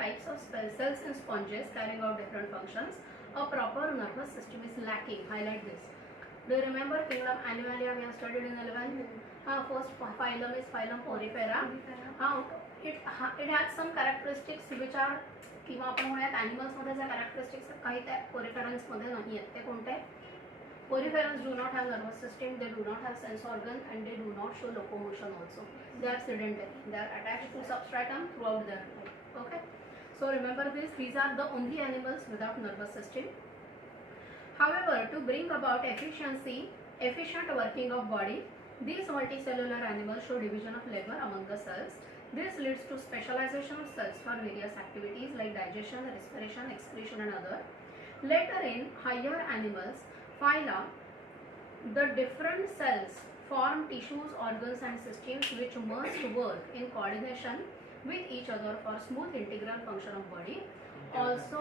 types of cells in sponges carrying out different functions, a proper nervous system is lacking. Highlight this. Do you remember kingdom Animalia we have studied in 11th? First phylum is phylum Porifera. It has some characteristics which are किंवा आपण म्हणूयात animals मध्ये ज्या characteristics काही त्या Poriferans मध्ये नाही आहेत. ते कोणते? Poriferans do not have nervous system, they do not have sense organ, and they do not show locomotion also. They are sedentary. They are attached to substratum throughout their life. Okay. So remember this. These are the only animals without nervous system. However, to bring about efficient working of body, these multicellular animals show division of labor among the cells. This leads to specialization of cells for various activities like digestion, respiration, excretion, and other. Later in higher animals, phyla, the different cells form tissues, organs, and systems which must work in coordination with each other for smooth integral function of body. Also,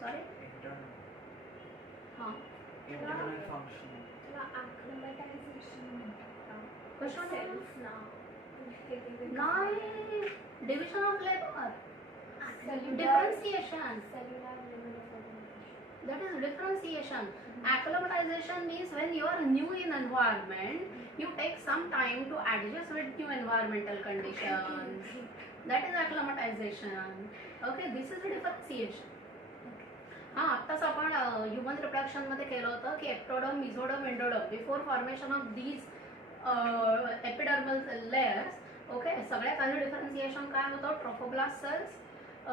sorry. Internal function. नाही, division of labor, differentiation. That is differentiation. Acclimatization means when you are new in environment, you take some time to adjust with new environmental conditions. That is acclimatization. Okay, this is differentiation. हाँ, आत्ताच आपण human reproduction मध्ये केलं होतं की ectoderm, mesoderm, endoderm before formation of these epidermal layers. Okay, सगळ्यात आधी differentiation काय होतं? ट्रोफोब्लास्ट सेल्स,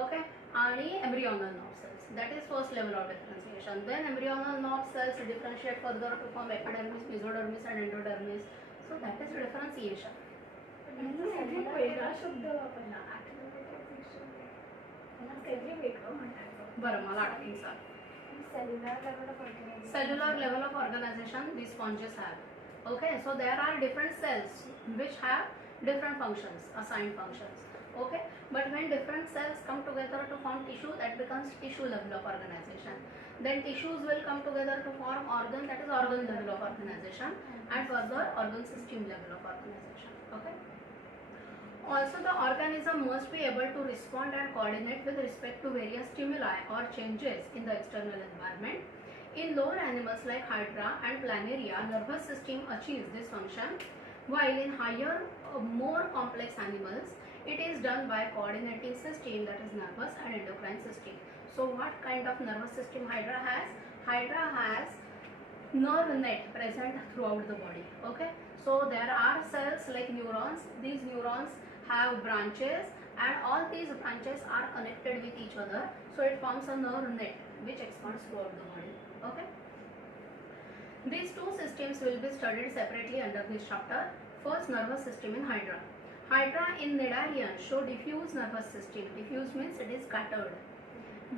ओके, आणि embryonal nerve cells. That is first level of differentiation. Then embryonal nerve cells differentiate further to form epidermis, mesodermis and endodermis. So that is differentiation. बरं, मला आठवण सांग. Cellular level of organization these sponges have. Okay, so there are different cells which have different functions, assigned functions. Okay, but when different cells come together to form tissue, that becomes tissue level of organization. Then tissues will come together to form organ, that is organ level of organization, and further organ system level of organization. Okay. Also, the organism must be able to respond and coordinate with respect to various stimuli or changes in the external environment. In lower animals like Hydra and Planaria, nervous system achieves this function, while in higher, more complex animals, it is done by coordinating system, that is nervous and endocrine system. So, what kind of nervous system Hydra has? Hydra has nerve net present throughout the body. Okay, so there are cells like neurons. These neurons have branches, and all these branches are connected with each other, so it forms a nerve net which expands throughout the body. Okay, these two systems will be studied separately under this chapter. First, nervous system in Hydra. Hydra in Cnidarians show diffuse nervous system. Diffuse means it is scattered,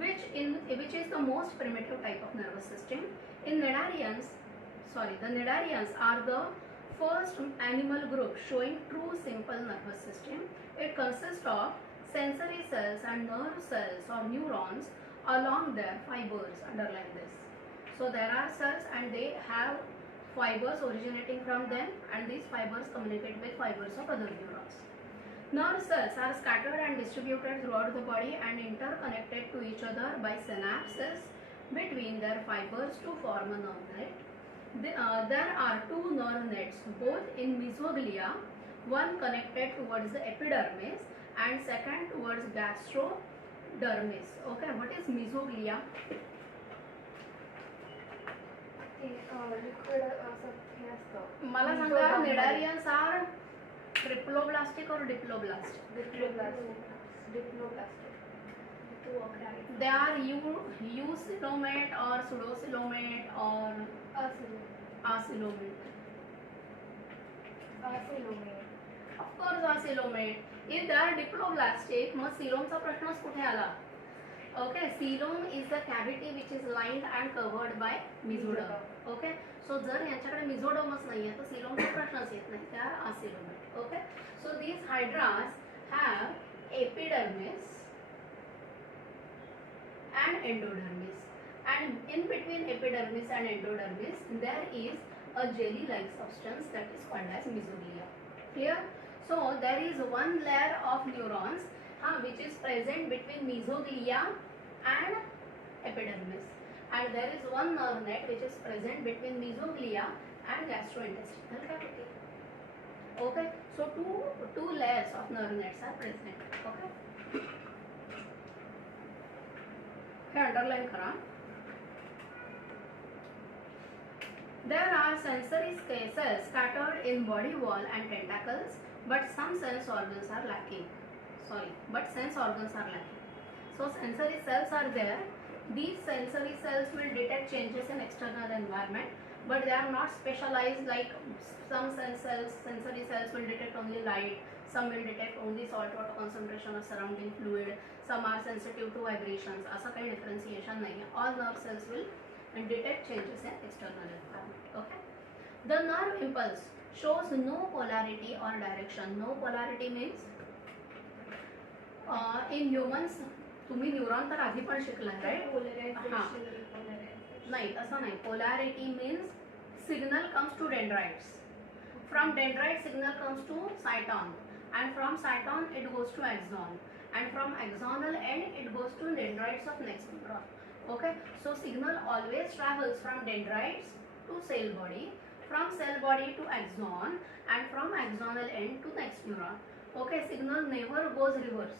which is the most primitive type of nervous system. In Cnidarians, the Cnidarians are the first animal group showing true simple nervous system. It consists of sensory cells and nerve cells or neurons along their fibers. Underline this. So there are cells and they have fibers originating from them, and these fibers communicate with fibers of other neurons. Nerve cells are scattered and distributed throughout the body and interconnected to each other by synapses between their fibers to form a nerve net. There are two nerve nets, both in mesoglea, one connected towards the epidermis and second towards gastrodermis. Okay, what is mesoglea? मला सांगा, Cnidarians are triploblastic or diploblastic? Diploblastic. They are eucoelomate or pseudocoelomate or acoelomate? Of course acoelomate. If they are diploblastic, मग सीलोमचा प्रश्नच कुठे आला? Okay, coelom is the cavity which is lined and covered by mesoderm. Okay, so जर यांच्याकडे mesodermच नाहीये तर coelomचा प्रश्नच येत नाही. They are acoelomate. Okay, so these hydras have epidermis and endodermis, and in between epidermis and endodermis there is a jelly like substance that is called as mesoglea. Clear? So there is one layer of neurons which is present between mesoglia and epidermis, and there is one nerve net which is present between mesoglia and gastrointestinal cavity. Okay, so two layers of nerve nets are present. Okay, hey underline करा. There are sensory cells scattered in body wall and tentacles, but some sense organs are lacking. Sense organs are lacking. So sensory cells are there. These sensory cells will detect changes in external environment, but they are not specialized like some sensory cells will detect only light, some will detect only salt water concentration of surrounding fluid, some are sensitive to vibrations. ऐसा काही differentiation नहीं है. All nerve cells will detect changes in external environment. Okay. The nerve impulse shows no polarity or direction. No polarity means in humans तुम्ही neuron तर आधी पण शिकलाय right. नाही असं नाही. Polarity means signal comes to dendrites. From dendrite signal comes to cyton, and from cyton it goes to axon, and from axonal end it goes to dendrites of next neuron. Okay, so signal always travels from dendrites to cell body, from cell body to axon, and from axonal end to next neuron. Okay, signal never goes reverse.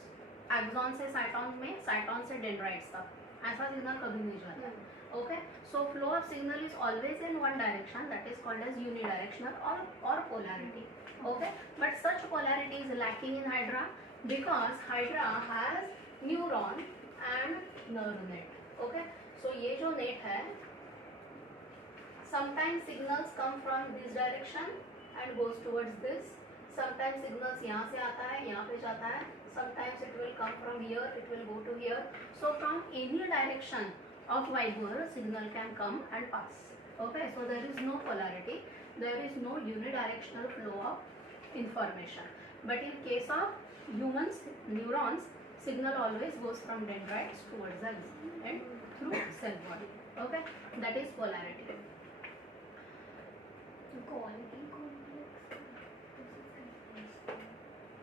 axon से cyton में, cyton से dendrites तक, ऐसा signal कभी नहीं जाता. Okay, so flow of signal is always in one direction, that is called as unidirectional or polarity. Okay, but such polarity is lacking in hydra because hydra has neuron and nerve net. Okay, so ये जो net है, sometimes signals come from this direction and goes towards this. Sometimes signals यहाँ से आता है, यहाँ पे जाता है. Sometimes it will come from here, it will go to here. So from any direction of fiber, signal can come and pass. Okay, so there is no polarity, there is no unidirectional flow of information. But in case of humans, neurons, signal always goes from dendrites towards axon and through cell body. Okay, that is polarity.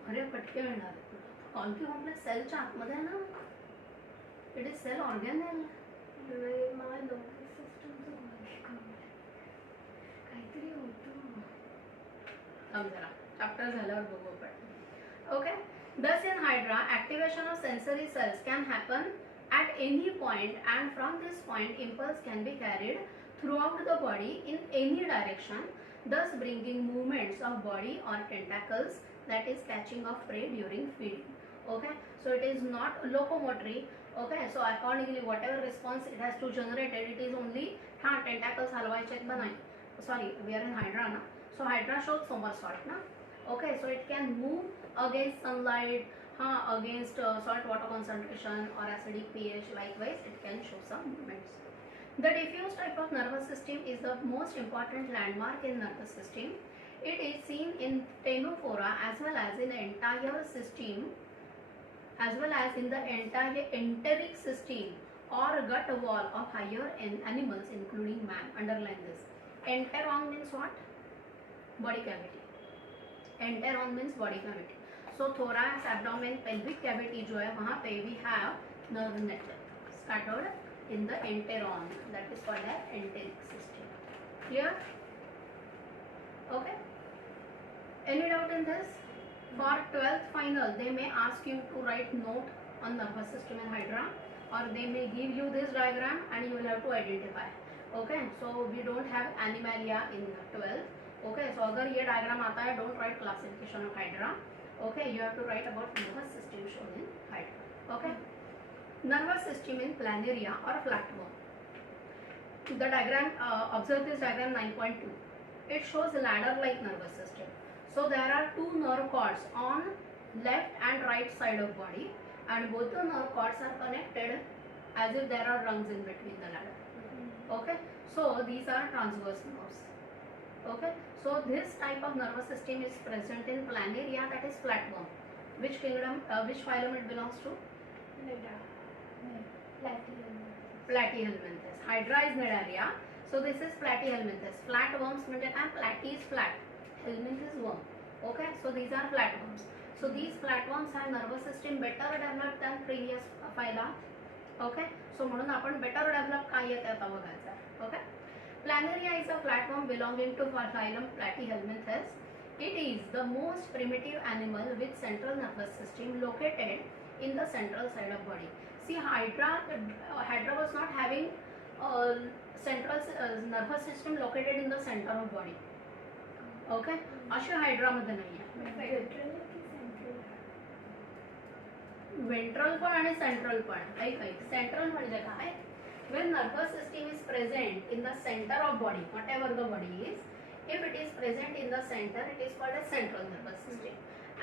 अरे पटके मिळणार. कॉल्की complex सेलच्या आतमध्ये आहे ना. It is cell organelle. काहीतरी होतं. जरा चॅप्टर झाल्यावर बघू आपण. Okay, thus in hydra activation of sensory cells can happen at any point, and from this point impulse can be carried throughout the body in any direction, thus bringing movements of body or tentacles, that is catching of prey during feeding. Okay, so it is not locomotory. Okay, so accordingly whatever response it has to generate, it is only tentacles हलवायचे आहेत का नाही. Sorry, we are in hydra ना. So hydra shows somersault ना. Okay, so it can move against sunlight, against salt water concentration or acidic pH. Likewise, it can show some movements. The diffuse type of nervous system is the most important landmark in nervous system. It is seen in ctenophora as well as in the entire system, as well as in the entire enteric system or gut wall of higher animals including man. Underline this. Enteron means what? Body cavity. Enteron means body cavity. So thorax, abdomen, pelvic cavity जो है वहाँ पे we have nerve net scattered in the enteron, that is called as enteric system. Clear? Okay. Any doubt in this? For 12th final, they may ask you to write note on nervous system in hydra, or they may give you this diagram and you will have to identify. Okay, so we don't have animalia in 12th. Okay, so अगर ये diagram आता है, don't write classification of hydra. Okay, you have to write about nervous system shown in hydra. Okay, nervous system in planaria or flatworm. The diagram, observe this diagram 9.2. It shows ladder-like nervous system. So there are two nerve cords on left and right side of body, and both the nerve cords are connected as if there are rungs in between the ladder. Okay, so these are transverse nerves. Okay, so this type of nervous system is present in planaria, that is flatworm. Which kingdom, which phylum it belongs to? Platyhelminthes. Hydra is Cnidaria. So this is Platyhelminthes. Flatworms means, and platy is flat. Helminth is worm. Okay, so these are flatworms. So these flatworms have nervous system better developed than previous phyla. Okay, so म्हणून आपण better developed काय आहे ते आता बघायचं. Okay, Planaria is a flatworm belonging to phylum Platyhelminthes. It is the most primitive animal with central nervous system located in the central side of body. See, Hydra was not having central nervous system located in the center of body. Okay, अशी Hydra मध्ये नाही आहे. Ventral पण आणि central पण. ऐक central म्हणजे काय? When nervous system is present in the center of body, whatever the body is, if it is present in the center, it is called a central nervous system.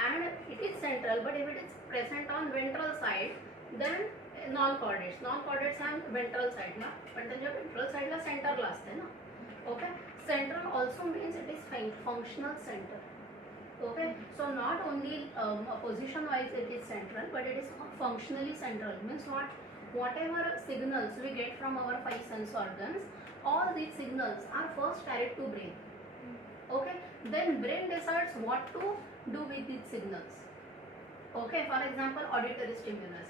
And it is central, but if it is present on ventral side, then non-chordates. Non-chordates have ventral side ना, पण त्यांच्या ventral side ला center ला असते ना. Okay, central also means it is functional center. Okay, so not only position wise it is central, but it is functionally central. Means what? Whatever signals we get from our five sense organs, all these signals are first carried to brain. Okay, then brain decides what to do with these signals. Okay, for example, auditory stimulus.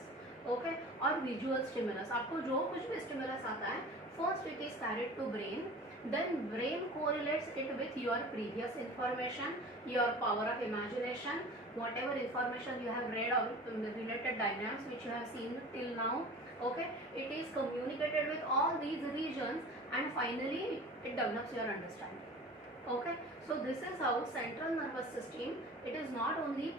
Okay, or visual stimulus. आपको जो कुछ भी stimulus आता है, first it is carried to brain. Then brain correlates it with your previous information, your power of imagination, whatever information you have read or related diagrams which you have seen till now. Okay, it is communicated with all these regions and finally it develops your understanding. Okay, so this is how central nervous system, it is not only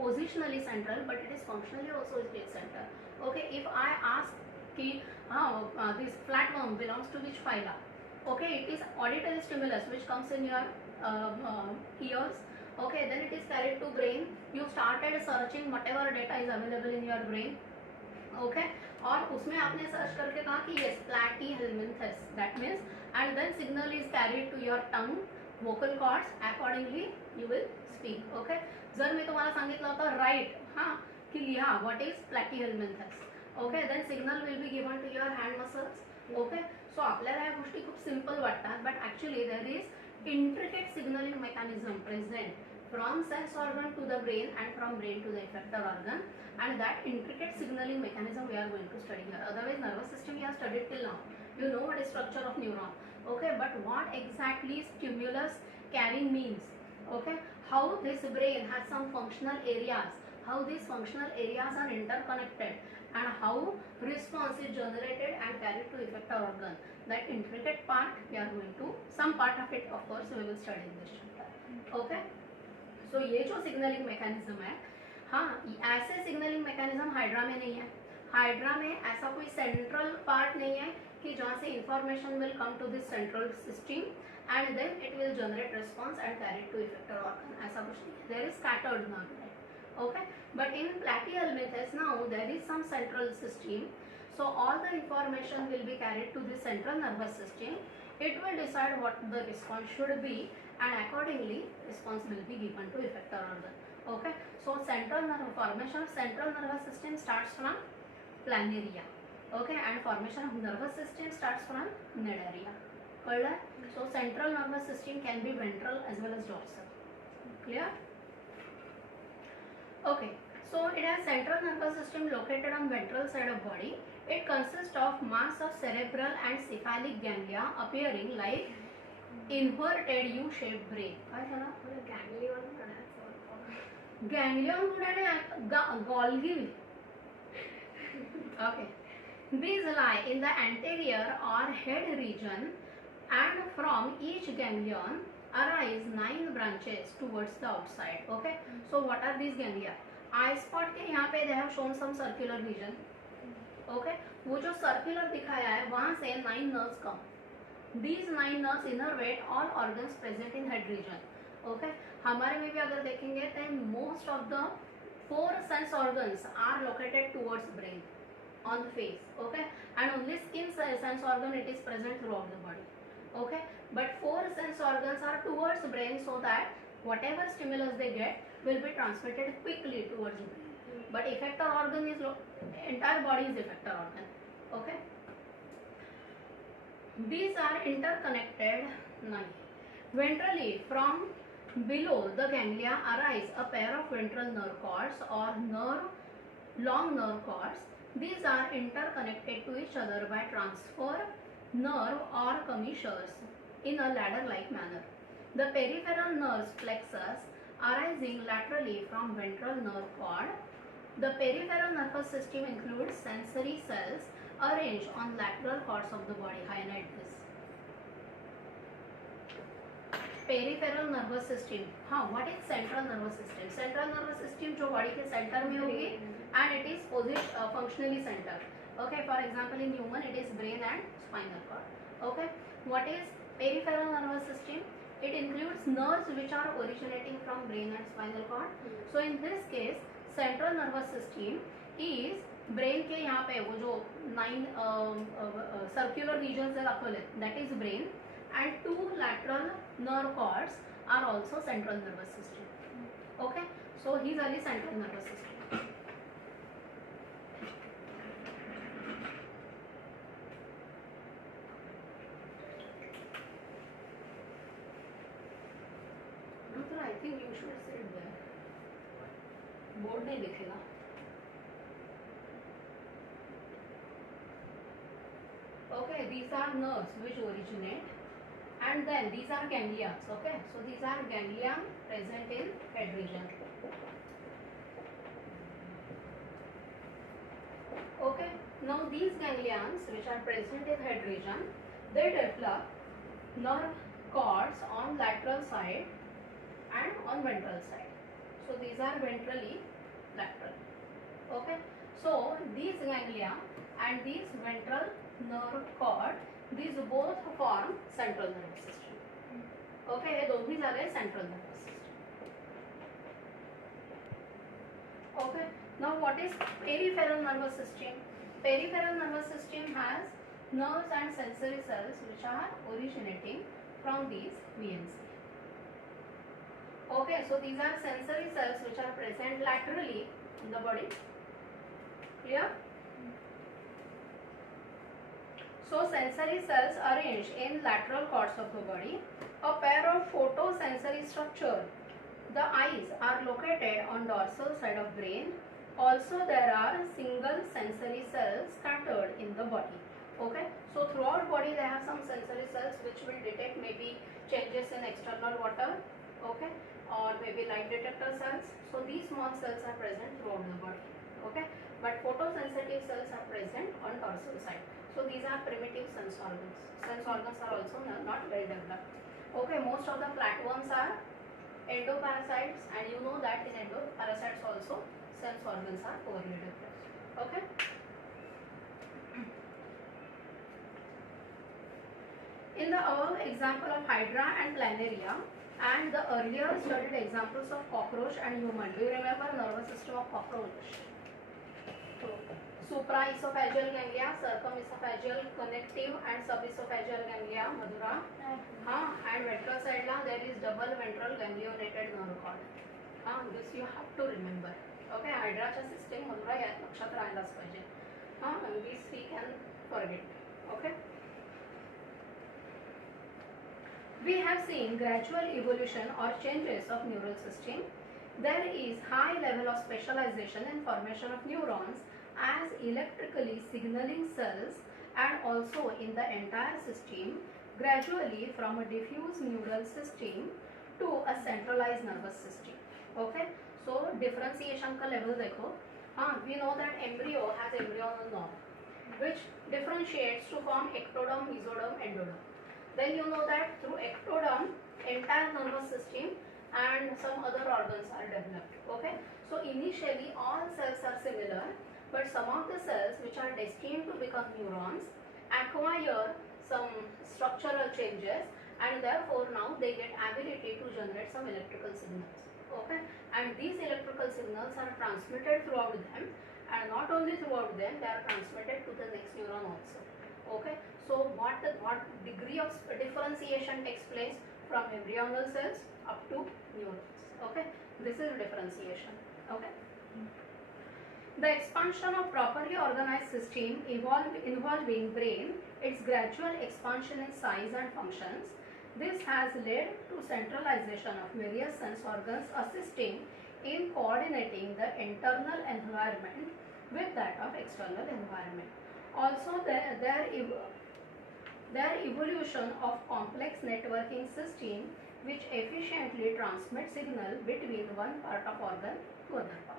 positionally central but it is functionally also it is central. Okay, if I ask ki, this flatworm belongs to which phyla? Okay, it is auditory stimulus which comes in your ears. Okay, then it is carried to brain. You started searching whatever data is available in your brain. Okay, और उसमें आपने search करके कहा कि yes Platyhelminthes, that means, and then signal is carried to your tongue, vocal cords, accordingly you will speak. Okay, जर मी तुम्हाला सांगितलं होतं write हाँ कि लिहा what is Platyhelminthes. Okay, then signal will be given to your hand muscles. Okay, so आपल्याला या गोष्टी खूप simple वाटतात, but actually there is intricate signaling mechanism present from sense organ to the brain and from brain to the effector organ, and that intricate signaling mechanism we are going to study here. Otherwise nervous system we have studied till now, you know what is structure of neuron. Okay, but what exactly stimulus carrying means. Okay, how this brain has some functional areas, how these functional areas are interconnected, and how response is generated and carried to effector organ. That intricate part we are going to, some part of it of course we will study in this chapter. Okay, so ये जो signaling mechanism है, हाँ ऐसे signaling mechanism hydra में नहीं है. Hydra में ऐसा कोई central part नहीं है कि जहाँ से information will come to this central system and then it will generate response and carry it to effector organ. ऐसा कुछ नहीं है. There is scattered nerve. Okay, but in Platyhelminthes now there is some central system, so all the information will be carried to the central nervous system. It will decide what the response should be and accordingly response will be given to effector organ. Okay, so central nerve formation of central nervous system starts from planaria. Okay, and formation of nervous system starts from nadaria. कळलं? So central nervous system can be ventral as well as dorsal. Clear? Okay, so it has central nervous system located on ventral side of body. It consists of mass of cerebral and cephalic ganglia appearing like inverted U-shaped brain. काय झालं? गॅंग्लियॉन म्हणायचं. Ganglion म्हणाने Golgi. Okay, these lie in the anterior or head region, and from each ganglion arise 9 branches towards the outside. Okay, so what are these ganglia? Eye spot के यहाँ पे they have shown some circular region. Okay, वो जो circular दिखाया है वहाँ से 9 nerves come. These 9 nerves innervate all organs present in head region. Okay, हमारे में भी अगर देखेंगे then most of the 4 sense organs are located towards brain on the face. Okay, and only skin sense organ it is present throughout the body. Okay, but 4 sense organs are towards brain so that whatever stimulus they get will be transmitted quickly towards the brain. But effector organ is entire body is effector organ. Okay, these are interconnected ventrally from Below the ganglia arise a pair of ventral nerve cords or long nerve cords. These are interconnected to each other by transfer nerve or commissures in a ladder-like manner. The peripheral nerves plexus arising laterally from ventral nerve cord. The peripheral nervous system includes sensory cells arranged on lateral cords of the body. Highlight this. Peripheral nervous system. हाँ, what is central nervous system? Central nervous system जो body के centre में होगी and it is functionally centre. Okay, for example in human it is brain and spinal cord. Okay, what is peripheral nervous system? It includes nerves which are originating from brain and spinal cord. So in this case, central nervous system is brain के यहाँ पे वो जो 9 circular regions है दाखवले, that is brain, and 2 lateral nerve cords are also central nervous system. Okay, so these are the central nervous system. I think you should sit there. Board नहीं दिखेगा. Okay, these are nerves which originate, and then these are ganglia. Okay, so these are ganglia present in head region. Okay, now these ganglions which are present in head region, they develop nerve cords on lateral side and on ventral side. So these are ventrally lateral. Okay, so these ganglia and these ventral nerve cord, these both form central nervous system. Okay, ये दोनों झाले central nervous system. Okay, now what is peripheral nervous system? Peripheral nervous system has nerves and sensory cells which are originating from these VNC. Okay, so these are sensory cells which are present laterally in the body. Clear? So sensory cells arranged in lateral cords of the body. A pair of photosensory structure. The eyes are located on dorsal side of brain. Also there are single sensory cells scattered in the body. Okay, so throughout body they have some sensory cells which will detect maybe changes in external water. Okay, or maybe light detector cells. So these small cells are present throughout the body. Okay, but photosensitive cells are present on dorsal side. So these are primitive sense organs. Sense organs are also not well developed. Okay, most of the flatworms are endoparasites, and you know that in endoparasites also sense organs are poorly developed. Okay. In the above example of Hydra and Planaria and the earlier studied examples of cockroach and human, do you remember nervous system of cockroach? Supraesophageal ganglia, circumesophageal, connective and subesophageal ganglia, Madhura. And ventral side la there is double ventral ganglionated nerve cord. This you have to remember. Okay, Hydra चा system Madhura यात लक्षात राहिलाच पाहिजे. This we can forget. Okay. We have seen gradual evolution or changes of neural system. There is high level of specialization and formation of neurons as electrically signaling cells, and also in the entire system gradually from a diffuse neural system to a centralized nervous system. Okay, so differentiation का level देखो. We know that embryo has embryonal nerve which differentiates to form ectoderm, mesoderm, endoderm. Then you know that through ectoderm entire nervous system and some other organs are developed. Okay, so initially all cells are similar, but some of the cells which are destined to become neurons acquire some structural changes, and therefore now they get ability to generate some electrical signals. Okay, and these electrical signals are transmitted throughout them, and not only throughout them, they are transmitted to the next neuron also. Okay, so what degree of differentiation takes place from embryonal cells up to neurons. Okay, this is differentiation. Okay. The expansion of properly organized system involving brain, its gradual expansion in size and functions, This has led to centralization of various sense organs assisting in coordinating the internal environment with that of external environment. Also, their evolution of complex networking system which efficiently transmit signal between one part of organ to other part.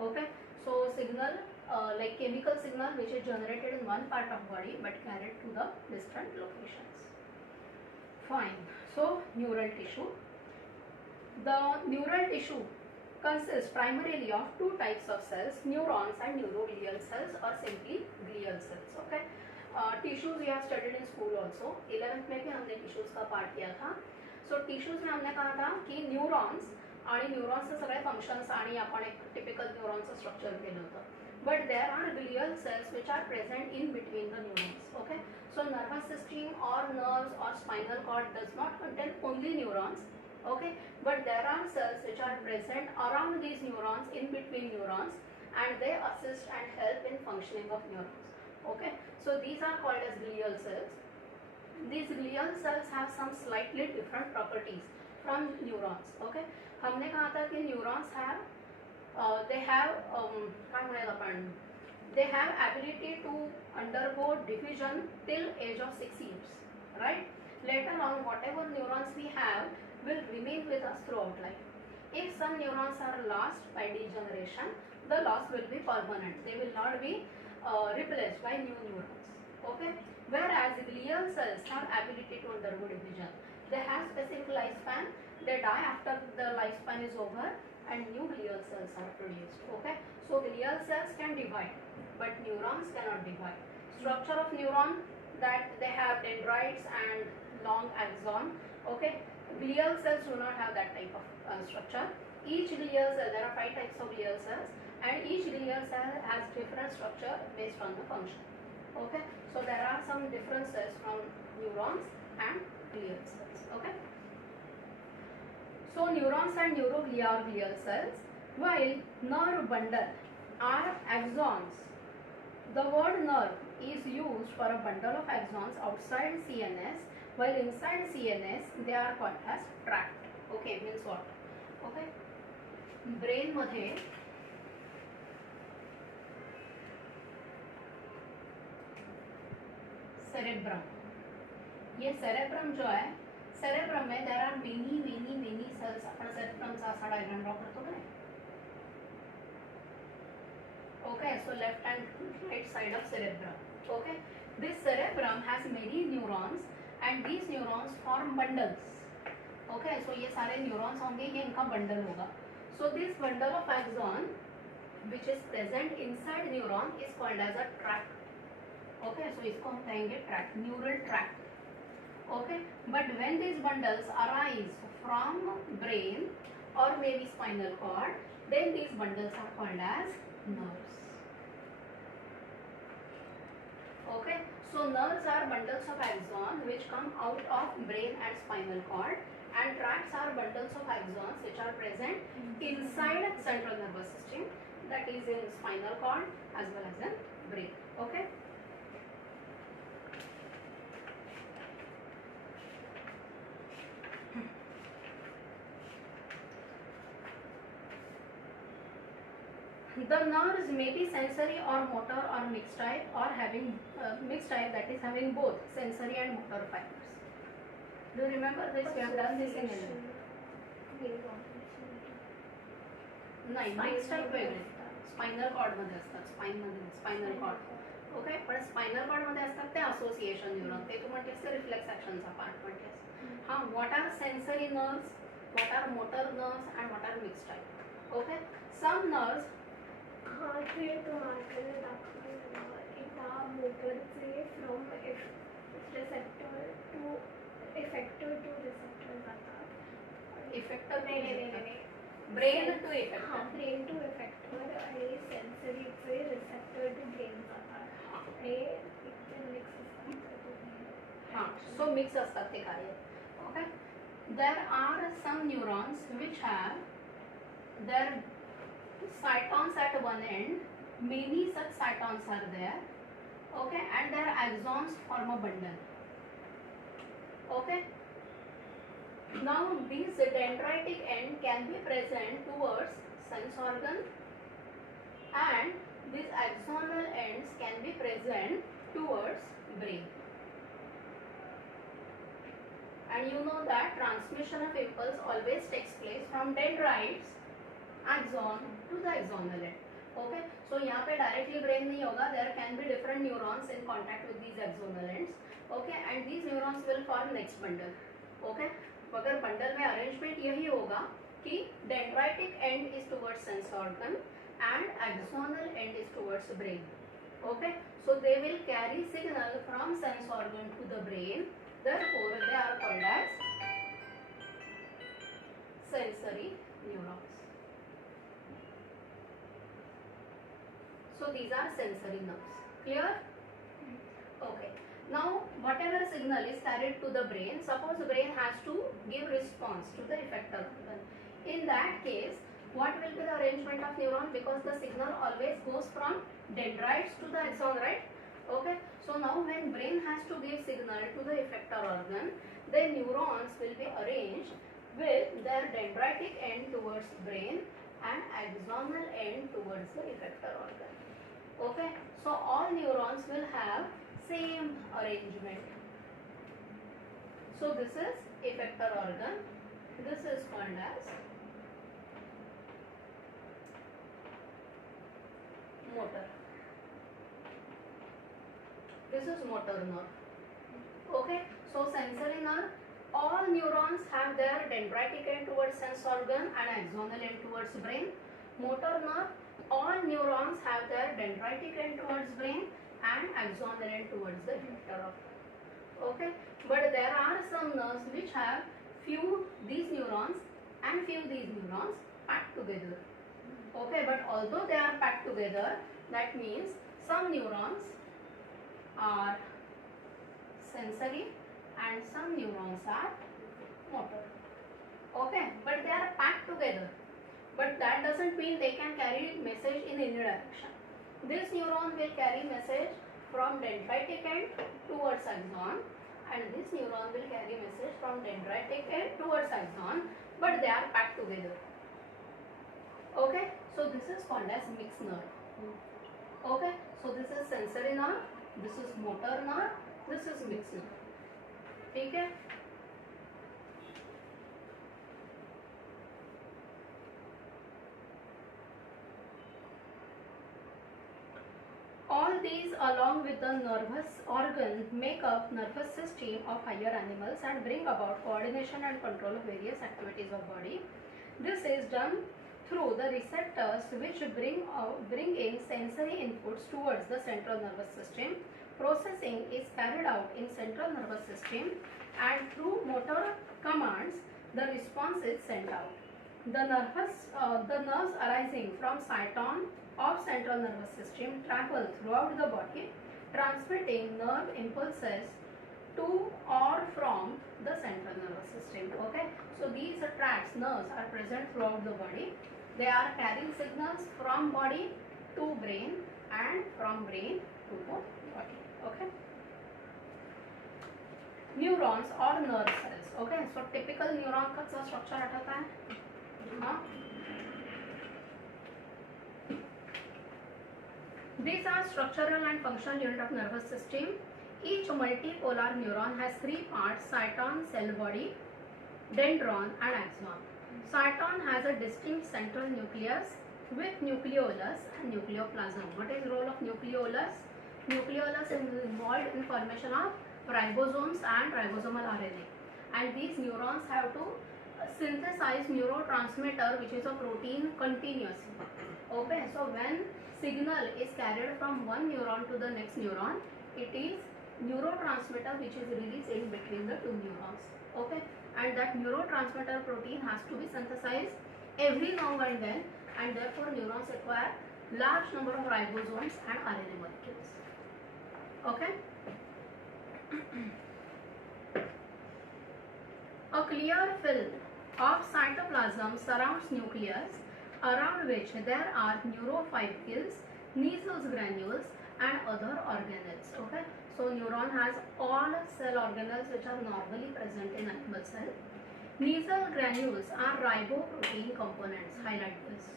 Okay, so signal like chemical signal which is generated in one part of body but carried to the distant locations. Fine. So neural tissue. The neural tissue consists primarily of two types of cells, neurons and neuroglial cells or simply glial cells. Okay. Tissues we have studied in school also. 11th में भी हमने tissues का part किया था. सो tissues में हमने कहा था की न्यूरॉन्स आणि न्यूरॉन्सचे सगळे फंक्शन्स आणि आपण एक टिपिकल न्यूरॉनचं स्ट्रक्चर केलं होतं. But there are glial cells which are present in between the neurons. Okay, so nervous system or nerves or spinal cord does not contain only neurons. Okay, but there are cells which are present around these neurons, in between neurons, and they assist and help in functioning of neurons. Okay, so these are called as glial cells. These glial cells have some slightly different properties from neurons. Okay, हमने कहा था कि neurons have they have काय म्हणूयात आपण, they have ability to undergo division till age of 6 years, right? Later on, whatever neurons we have will remain with us throughout life. If some neurons are lost by degeneration, the loss will be permanent. They will not be replaced by new neurons. Okay, whereas glial cells have ability to undergo division. They have specific lifespan. They die after the lifespan is over and new glial cells are produced. Okay, so glial cells can divide but neurons cannot divide. Structure of neuron, that they have dendrites and long axon. Okay, glial cells do not have that type of structure. Each glial cell, there are 5 types of glial cells, and each glial cell has different structure based on the function. Okay, so there are some differences from neurons and glial cells. Okay, so neurons and neuroglia are glial cells, while nerve bundle are axons. The word nerve is used for a bundle of axons outside CNS, while inside CNS they are called as tract. Okay, means what? Okay, brain मध्ये cerebrum, ये cerebrum जो है, cerebrum में there are many cells. Upon cerebrum चा असा diagram draw करतो काय? Okay, so left and right side of cerebrum. Okay, this cerebrum has many neurons and these neurons form bundles. Okay, so ये सारे neurons होंगे, ये इनका bundle होगा. So this bundle of axon which is present inside neuron is called as a tract. Okay, so इसको हम कहेंगे tract, neural tract. Okay, but when these bundles arise from brain or maybe spinal cord, then these bundles are called as nerves. Okay, so nerves are bundles of axon which come out of brain and spinal cord, and tracts are bundles of axons which are present inside central nervous system, that is in spinal cord as well as in brain. Okay, the nerves may be sensory or motor or mixed type, or having mixed type, that is having both sensory and motor fibers. Do you remember this? We have done this in नाही, mix type वेगळे spinal cord मध्ये असतात, spine मध्ये spinal cord. Okay, पण spinal cord मध्ये असतात ते association neuron, ते तू म्हणतेस ते रिफ्लेक्स ऍक्शनचा पार्ट म्हणतेस. हा, what are sensory nerves, what are motor nerves and what are mix type. Okay, some nerves ते तुम्हाला दाखवलं एका मोटरचे from receptor to effector to receptor जातात. इफेक्टर नाही ब्रेन टू इफेक्टर. हां, ब्रेन टू इफेक्टर आणि सेन्सरीचे रिसेप्टर टू ब्रेन जातात आणि इथे मिक्स असतात. हां, सो मिक्स असतात ते कार्य. Okay, there are some neurons which have their cytons at one end, many such cytons are there. Okay, and their axons form a bundle. Okay, Now these dendritic end can be present towards sense organ, and these axonal ends can be present towards brain. And you know that transmission of impulse always takes place from dendrites axon to the axonal end. Okay, so यहाँ पे directly brain नहीं होगा, there can be different neurons in contact with these axonal ends. Okay, and these neurons will form next bundle. Okay, मगर bundle में arrangement यही होगा कि dendritic end is towards sense organ and axonal end is towards brain. Okay, so they will carry signal from sense organ to the brain. Therefore, they are called as sensory neurons. So these are sensory nerves. Clear? Okay. Now, whatever signal is carried to the brain, suppose the brain has to give response to the effector organ. In that case, what will be the arrangement of neuron? Because the signal always goes from dendrites to the axon, right? Okay. So now when brain has to give signal to the effector organ, the neurons will be arranged with their dendritic end towards brain and axonal end towards the effector organ. Okay, so all neurons will have same arrangement. So this is effector organ. This is called as motor. This is motor nerve. Okay, so sensory nerve. All neurons have their dendritic end towards sense organ and axonal end towards brain. Motor nerve. All neurons have their dendritic end towards brain and axonal end towards the effector organ. Okay, but there are some nerves which have few these neurons and few these neurons packed together. Okay, but although they are packed together, that means some neurons are sensory and some neurons are motor. Okay, but they are packed together. But that doesn't mean they can carry message in any direction. This neuron will carry message from dendritic end towards axon, and this neuron will carry message from dendritic end towards axon, but they are packed together. Okay, so this is called as mixed nerve. Okay, so this is sensory nerve, this is motor nerve, this is mixed nerve. ठीक है? All these along with the nervous organ make up nervous system of higher animals and bring about coordination and control of various activities of body. This is done through the receptors which bring in sensory inputs towards the central nervous system. Processing is carried out in central nervous system and through motor commands the response is sent out. The nerves arising from cyton of central nervous system travel throughout the body, transmitting nerve impulses to or from the central nervous system. Okay, so these tracts, nerves, are present throughout the body. They are carrying signals from body to brain and from brain to the body. Okay, neurons or nerve cells. Okay, so typical neuron का structure हटाता है, हाँ. These are structural and functional unit of nervous system. Each multipolar neuron has three parts: cyton, cell body, dendron, and axon. Cyton has a distinct central nucleus with nucleolus and nucleoplasm. What is the role of nucleolus? Nucleolus is involved in formation of ribosomes and ribosomal RNA. And these neurons have to synthesize neurotransmitter, which is a protein, continuously. Okay, so when signal is carried from one neuron to the next neuron, it is neurotransmitter which is released in between the two neurons. Okay, and that neurotransmitter protein has to be synthesized every now and then, and therefore neurons require large number of ribosomes and RNA molecules. Okay. A clear film of cytoplasm surrounds nucleus, around which there are neurofibrils, Neissel's granules, and other organelles. Okay, so neuron has all cell organelles which are normally present in animal cell. Nasal granules are riboprotein components. Highlight this.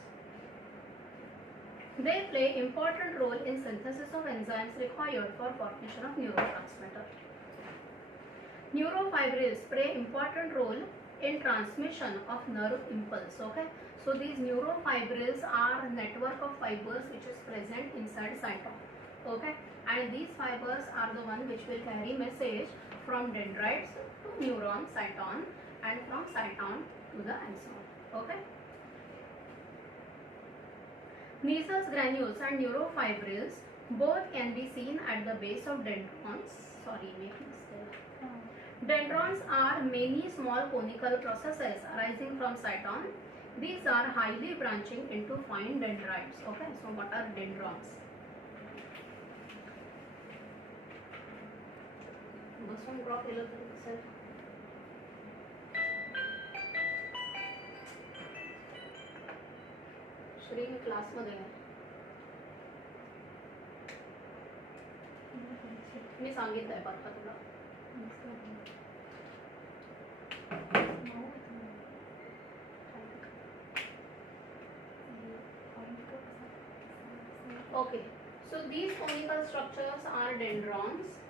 They play important role in synthesis of enzymes required for formation of neurotransmitter. Neurofibrils play important role in transmission of nerve impulse. Okay, so these neurofibrils are network of fibers which is present inside cytosol. Okay, and these fibers are the one which will carry message from dendrites to neuron, cyton, and from cyton to the axon. Okay. Nasal granules and neurofibrils both can be seen at the base of dendrons. Sorry, make mistake. Dendrons are many small conical processes arising from cyton. These are highly branching into fine dendrites. Okay, so what are dendrons? बसून draw केलं तरी दिसेल. श्री मी क्लासमध्ये आहे. मी सांगितलंय बघा तुला. Okay, so these conical structures are dendrons.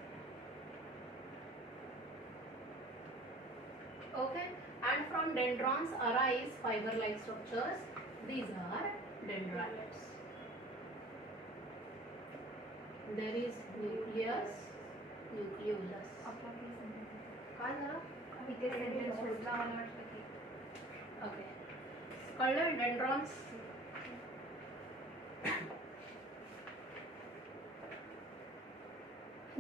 Okay, and from dendrons arise fiber-like structures. These are dendrites. There is nucleus, nucleolus. काय झालं? इथे सेंटेन्स सोडला मला वाटलं की Okay, कळलं dendrons.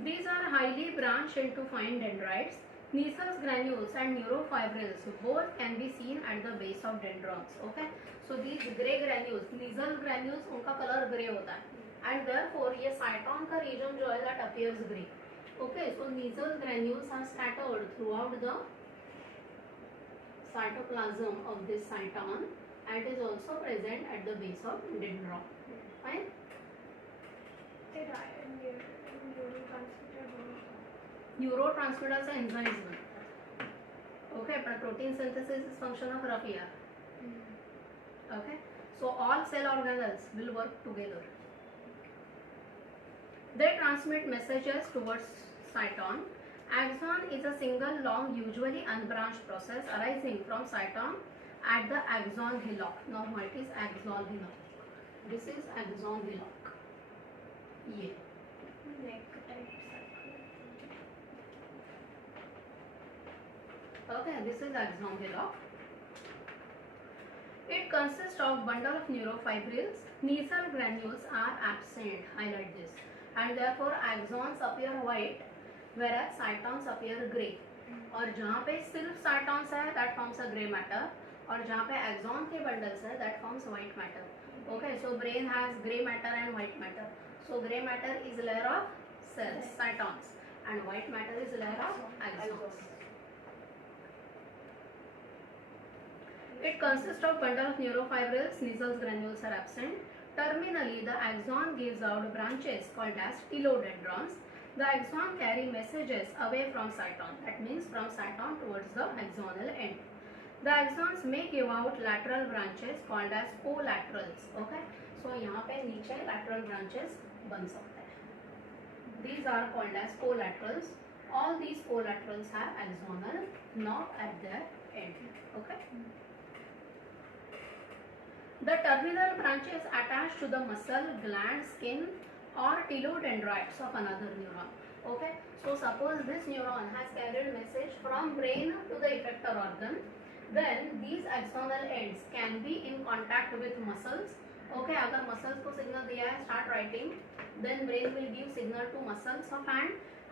These are highly branched into fine dendrites. Nasal granules and neurofibrils both can be seen at the base of dendrons. Okay, so these grey granules, nasal granules उनका colour grey होता है, and therefore ये cyton का region जो है that appears grey. Okay, so nasal granules are scattered throughout the cytoplasm of this cyton and is also present at the base of dendron. Fine. ते neurotransmitter बोलतो. न्यूरोट्रांसमीटरचा enzymes बनतात. Okay, पण protein synthesis is function of Rafia. Okay, so all cell organelles will work together. They transmit messages towards cyton. Axon is a single long, usually unbranched process arising from cyton at the axon hillock. Now what is axon hillock? This is axon hillock. ये neck type circle. Okay, this is axon hillock. It consists of bundle of neurofibrils. Nasal granules are absent. Highlight this. And therefore axons appear white, whereas cytons appear grey. और जहाँ पे सिर्फ cytons है, that forms a grey matter. और जहाँ पे axon के bundles है, that forms white matter. Okay, so brain has grey matter and white matter. So grey matter is layer of cells, cytons, and white matter is layer of axons. It consists of bundle of neurofibrils. Nasal granules are absent. Terminally, the axon gives out branches called as phylodendrons. The axon carry messages away from cyton. That means from cyton towards the axonal end. The axons may give out lateral branches called as collaterals. Okay, so यहाँ पे नीचे lateral branches बन सकते हैं. These are called as collaterals. All these collaterals have axonal knob at their end. Okay. The terminal branches attach to the muscle, gland, skin, or telodendrites of another neuron. Okay, so suppose this neuron has carried message from brain to the effector organ, then these axonal ends can be in contact with muscles. Okay, अगर muscles को signal दिया है start writing, then brain will give signal to muscles of hand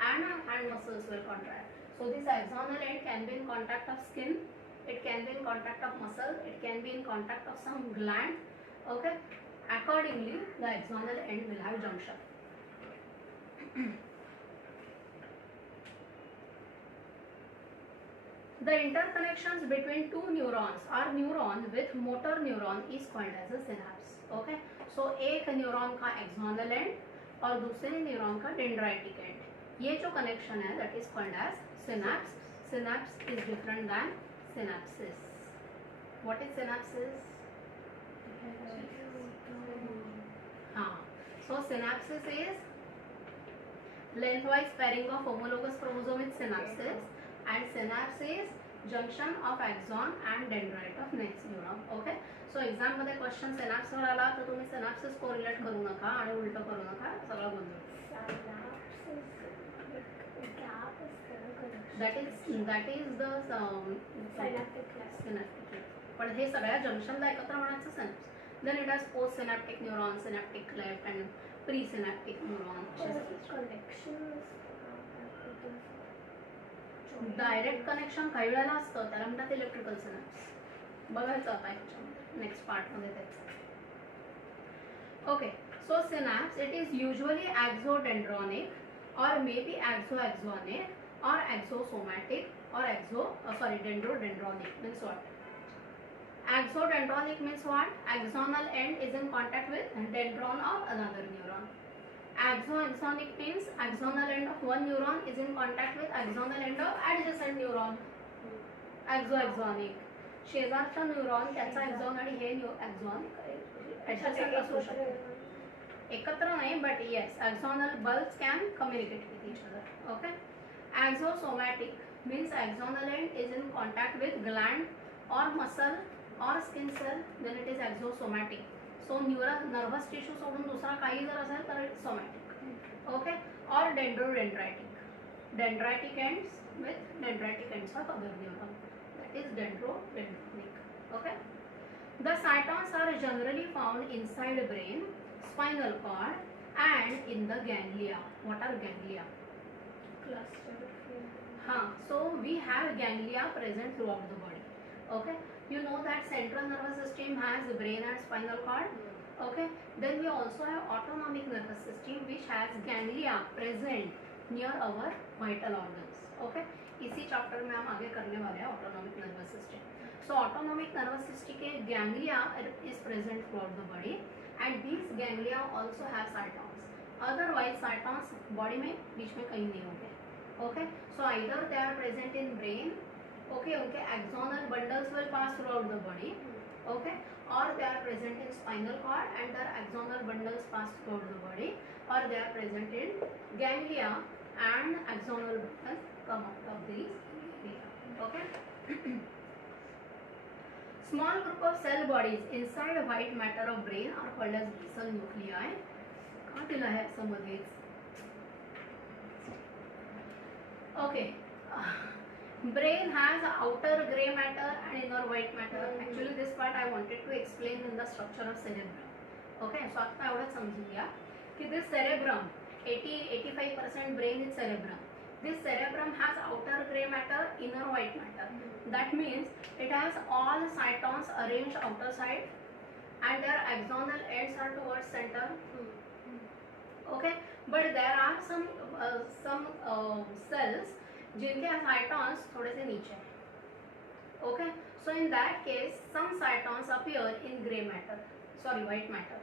and hand muscles will contract. So this axonal end can be in contact of skin, it can be in contact of muscle, it can be in contact of some gland. Okay, accordingly the axonal end will have junction. The interconnections between two neurons or neuron with motor neuron is called as a synapse. Okay, so एक neuron का axonal end और दूसरे neuron का dendritic end, ये जो connection है that is called as synapse. Synapse is different than synapses. What is synapses? So synapses is lengthwise pairing of homologous chromosome with synapses, and synapse is junction of axon and dendrite of next neuron. Okay, so exam मध्ये question synapse वर आला तर तुम्ही synapses correlate करू नका आणि उलट करू नका, सगळं गोंधळ. that is the synaptic cleft. पण हे सगळ्या जंक्शनला एकत्र म्हणायचं synapse. Then it has post synaptic neuron, synaptic cleft and pre-synaptic neuron. Direct connection काही वेळेला असतं, त्याला म्हणतात इलेक्ट्रिकल सिनॅप्स. बघायचं आता नेक्स्ट पार्ट मध्ये त्याचं. Okay, so synapse it is usually axodendritic or maybe axonic or axosomatic or dendrodendronic. Means what? Axodendronic means what? Axonal end is in contact with dendron of another neuron. Axonic means axonal end of one neuron is in contact with axonal end of adjacent neuron. Axonic शेजारचा neuron त्याचा एक्झॉन आणि हे एक्झॉन adjacent असू शकते. एकत्र नाही, but yes, axonal bulbs can communicate with each other. Okay, axosomatic means axonal end is in contact with gland or muscle or skin cell, then it is axosomatic. So nervous tissue सोडून दुसरा काही जर असेल तर it's somatic. Okay, or dendrodendritic. Dendritic ends with dendritic ends of other neuron. That is dendrodendronic. Okay, the cytons are generally found inside the brain, spinal cord and in the ganglia. What are ganglia? Cluster. So we have ganglia present throughout the body. Okay, you know that central nervous system has the brain and spinal cord. Okay, then we also have autonomic nervous system which has ganglia present near our vital organs. Okay, इसी chapter में हम आगे करने वाले हैं autonomic nervous system. So autonomic nervous system के ganglia is present throughout the body. And these ganglia also have cytons. Otherwise cytons body में बीच में कहीं नहीं होंगे. Okay, so either they are present in brain. Okay, उनके axonal bundles will pass throughout the body. Okay, or they are present in spinal cord and their axonal bundles pass throughout the body, or they are present in ganglia and axonal bundles come out of these ganglia. Okay. Small group of cell bodies inside white matter of brain are called as basal nuclei. कहाँ दिला है समझें? Okay, brain has outer gray matter and inner white matter. Actually, this part I wanted to explain in the structure of cerebrum. Okay, so आता एवढं समजून घ्या कि this cerebrum 80-85% brain is cerebrum. This cerebrum has outer gray matter, inner white matter. That means it has all cytons arranged outer side and their axonal ends are towards center. Okay, but there are some cells जिनके cytons थोड़े से नीचे. Okay, so in that case some cytons appear in white matter.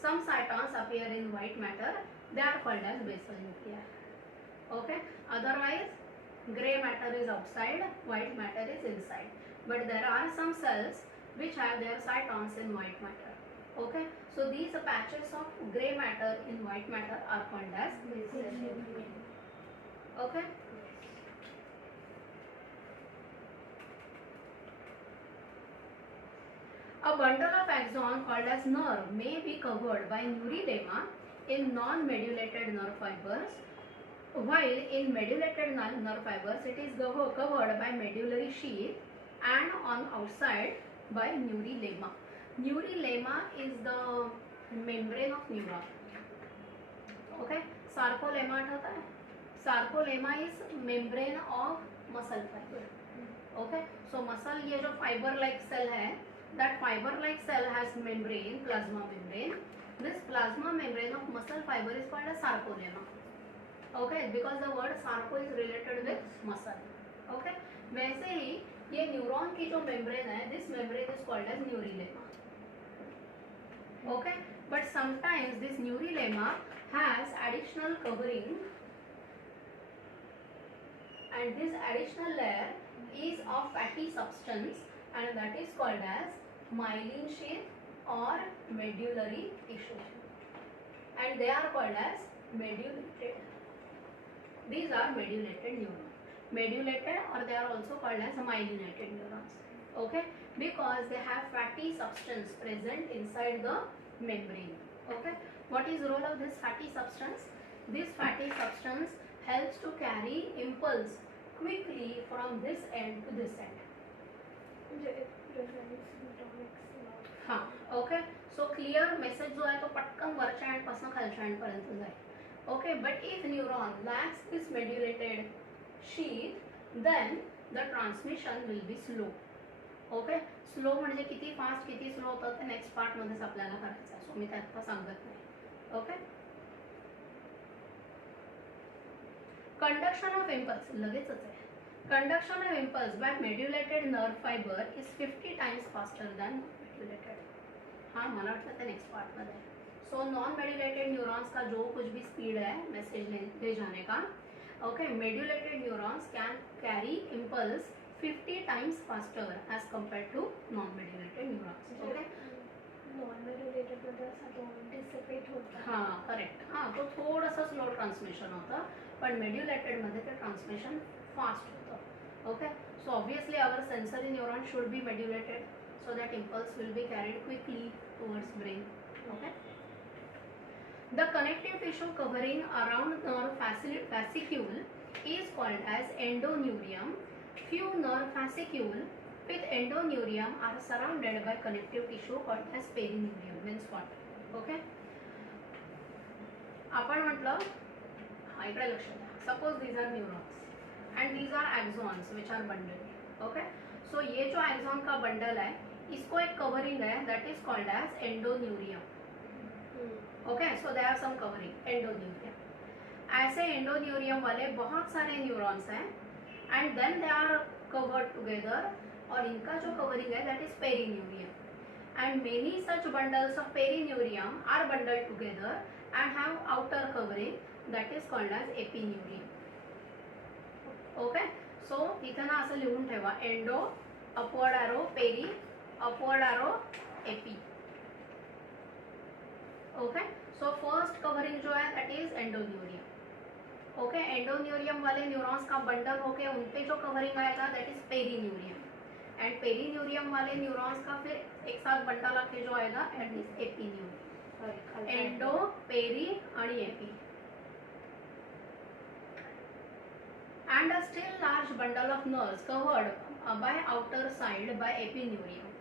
Some cytons appear in white matter. They are called as basal nuclei. Okay, otherwise gray matter is outside, white matter is inside, but there are some cells which have their cytons in white matter. Okay, so these patches of gray matter in white matter are called as basal nuclei. Okay, a bundle of axon called as nerve may be covered by neurilemma in non-medulated nerve fibers, while in medulated nerve fibers it is covered by medullary sheath and on outside by neurilemma. Neurilemma is the membrane of neuron. Okay, sarcolemma होता है. Sarcolemma is membrane of muscle fiber. Okay, so muscle ये जो fiber like cell है, that fiber like cell has membrane, plasma membrane. This plasma membrane of muscle fiber is called as sarcolemma. Okay, because the word sarco is related with muscle. Okay, वैसे ही ये neuron की जो membrane है, this membrane is called as neurilemma. Okay, but sometimes this neurilemma has additional covering and this additional layer is of fatty substance, and that is called as myelin sheath or medullary tissue, and they are called as medullated. These are medullated neurons. Medullated, or they are also called as myelinated neurons. Okay, because they have fatty substance present inside the membrane. Okay, what is role of this fatty substance? This fatty substance helps to carry impulse quickly from this end to this end. हाँ, okay. So clear message जो है तो पटकन वरच्या and पासून खालच्या and पर्यंत जाय. Okay, but if neuron lacks this medullated sheath, then the transmission will be slow. Okay, slow म्हणजे किती फास्ट किती स्लो होतं ते नेक्स्ट पार्ट मध्येच आपल्याला करायचं आहे. सो मी त्यात आता सांगत नाही. ओके, कंडक्शन ऑफ इम्पल्स लगेचच आहे. Conduction of impulse by medullated nerve fibre is 50 times faster than medullated. हाँ, मला वाटतं ते नेक्स्ट पार्ट मध्ये आहे. सो नॉन मेड्युलेटेड न्यूरॉन्स का जो कुछ भी स्पीड है मैसेज ले जाने का, okay, medullated neurons can carry impulse 50 times faster as compared to non-modulated neurons. Okay. Non-modulated तो dissipate होता. हाँ, correct. हाँ, तो थोड़ा सा slow transmission होता, but modulated मध्ये ते transmission fast होता. Okay. So obviously our sensory neuron should be modulated so that impulse will be carried quickly towards brain. Okay. The connective tissue covering around nerve fascicule is called as endoneurium. Few nerve fascicule with endoneurium are surrounded by connective tissue called as perineurium. Means what? Okay. आपण म्हटलं, हाँ इकडे लक्ष द्या. Suppose these are neurons and these are axons which are bundled. Okay. So ये जो axon का bundle है, इसको एक covering है that is called as endoneurium. Okay. So there are some covering endoneurium. ऐसे endoneurium वाले बहुत सारे neurons हैं. And then they are covered together, और इनका जो covering है that is perineurium, and many such bundles of perineurium are bundled together and have outer covering that is called as epineurium. Okay, so इथे ना असं लिहून ठेवा, endo, upward arrow, peri, upward arrow, epi. Okay, so first covering जो है that is endoneurium. Okay, endoneurium वाले neurons का bundle होके उनपे जो कवरिंग आएगा दैट इज पेरीन्यूरियम, एंड पेरीन्यूरियम वाले न्यूरॉन्स का फिर एक साथ बंडल आके जो आएगा that is epineurium. Endo, peri आणि epi. And a still large bundle of nerves covered by outer side by epineurium.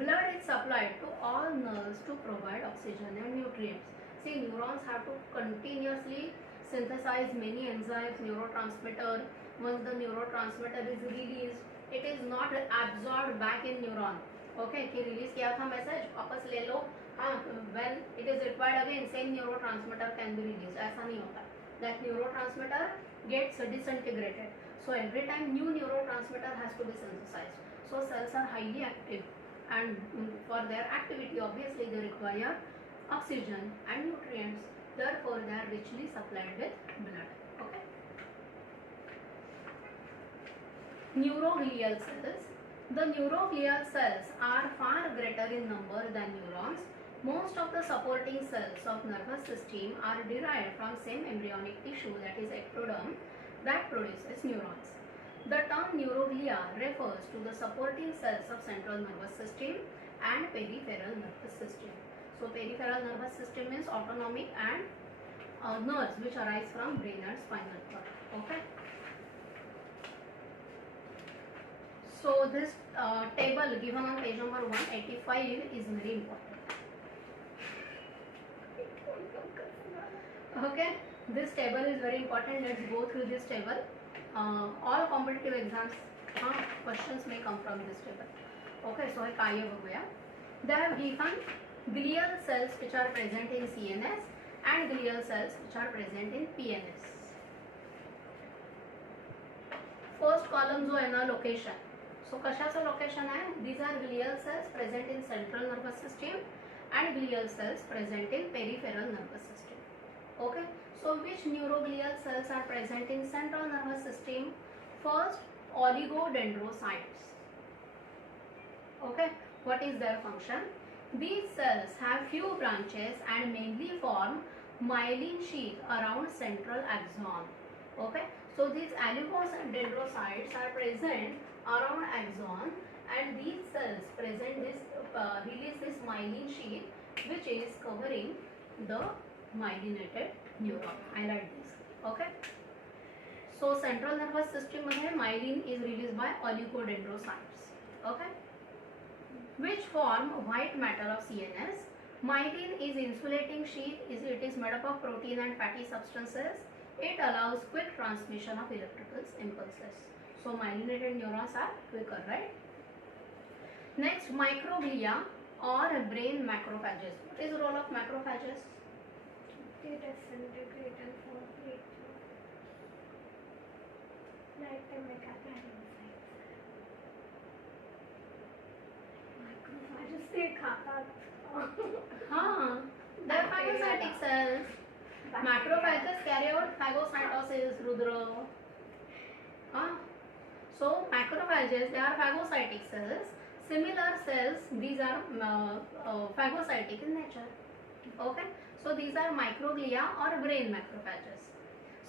Blood is supplied to all nerves to provide oxygen and nutrients. See, neurons have to continuously synthesize many enzymes, neurotransmitter. Once the neurotransmitter is released, it is not absorbed back in neuron. Okay, कि release किया था message, वापस ले लो. हाँ, when it is required again, same neurotransmitter can be released. ऐसा नहीं होता. That neurotransmitter gets disintegrated. So every time new neurotransmitter has to be synthesized. So cells are highly active, and for their activity, obviously they require oxygen and nutrients. Therefore, they are richly supplied with blood. Okay. Neuroglial cells. The neuroglial cells are far greater in number than neurons. Most of the supporting cells of nervous system are derived from same embryonic tissue, that is ectoderm, that produces neurons. The term neuroglia refers to the supporting cells of central nervous system and peripheral nervous system. So peripheral nervous system means autonomic and nerves which arise from brain and spinal cord. Okay. So this table given on page number 185 is very important. Okay, this table is very important. Let's go through this table. All competitive exams questions may come from this table. Okay, so हे काय बघूया. They have given glial cells which are present in CNS and glial cells which are present in PNS. First column जो है ना location. So कशाचं location आहे? These are glial cells present in central nervous system and glial cells present in peripheral nervous system. Okay. So which neuroglial cells are present in central nervous system? First, oligodendrocytes. Okay, what is their function? These cells have few branches and mainly form myelin sheath around central axon. Okay, so these oligodendrocytes are present around axon, and these cells present this release this myelin sheath which is covering the myelinated neuron. I write this. Okay. So central nervous system मध्ये myelin is released by oligodendrocytes. Okay. Which form white matter of CNS. Myelin is insulating sheath. It is made up of protein and fatty substances. It allows quick transmission of electrical impulses. So myelinated neurons are quicker, right? Next, microglia or brain macrophages. What is the role of macrophages? They disintegrate and formulate like the mechanocytes. Macrophages they खाता हाँ, they are phagocytic cells. Macrophages carry out phagocytosis, Rudra. So macrophages, they are phagocytic cells. Similar cells, these are phagocytic in nature. Okay, so these are microglia or brain macrophages.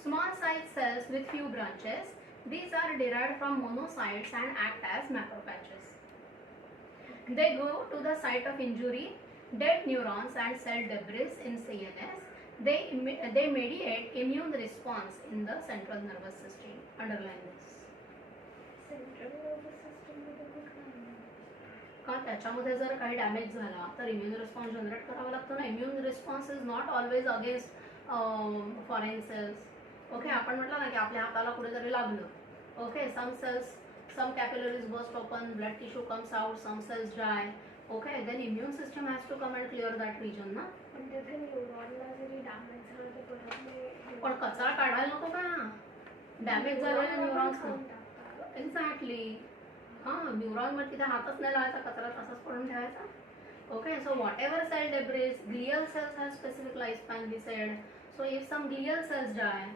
Small sized cells with few branches. These are derived from monocytes and act as macrophages. They go to the site of injury, dead neurons and cell debris in CNS. They mediate immune response in the central nervous system. Underline this. Central nervous system मध्ये कुठला का त्याच्यामध्ये जर काही damage झाला तर immune response generate करावा लागतो ना. Immune response is not always against foreign cells. Okay, आपण म्हटलं ना की आपल्या हाताला कुठेतरी लागलं. Okay, some cells, some capillaries burst open, blood tissue comes out, some cells die. Okay, then immune system has to come and clear that region ना. पण तिथे न्यूरॉनला जरी डॅमेज झालं तर परत नाही पण कचरा काढायला नको का? डॅमेज झालेल्या न्यूरॉन्स खाऊन टाकतात. एक्झॅक्टली. हां, न्यूरॉन मध्ये तिथे हातच नाही लावायचा, कचरा तसाच पडून ठेवायचा. Okay, so whatever cell debris, glial cells have specific life span we said. So if some glial cells die,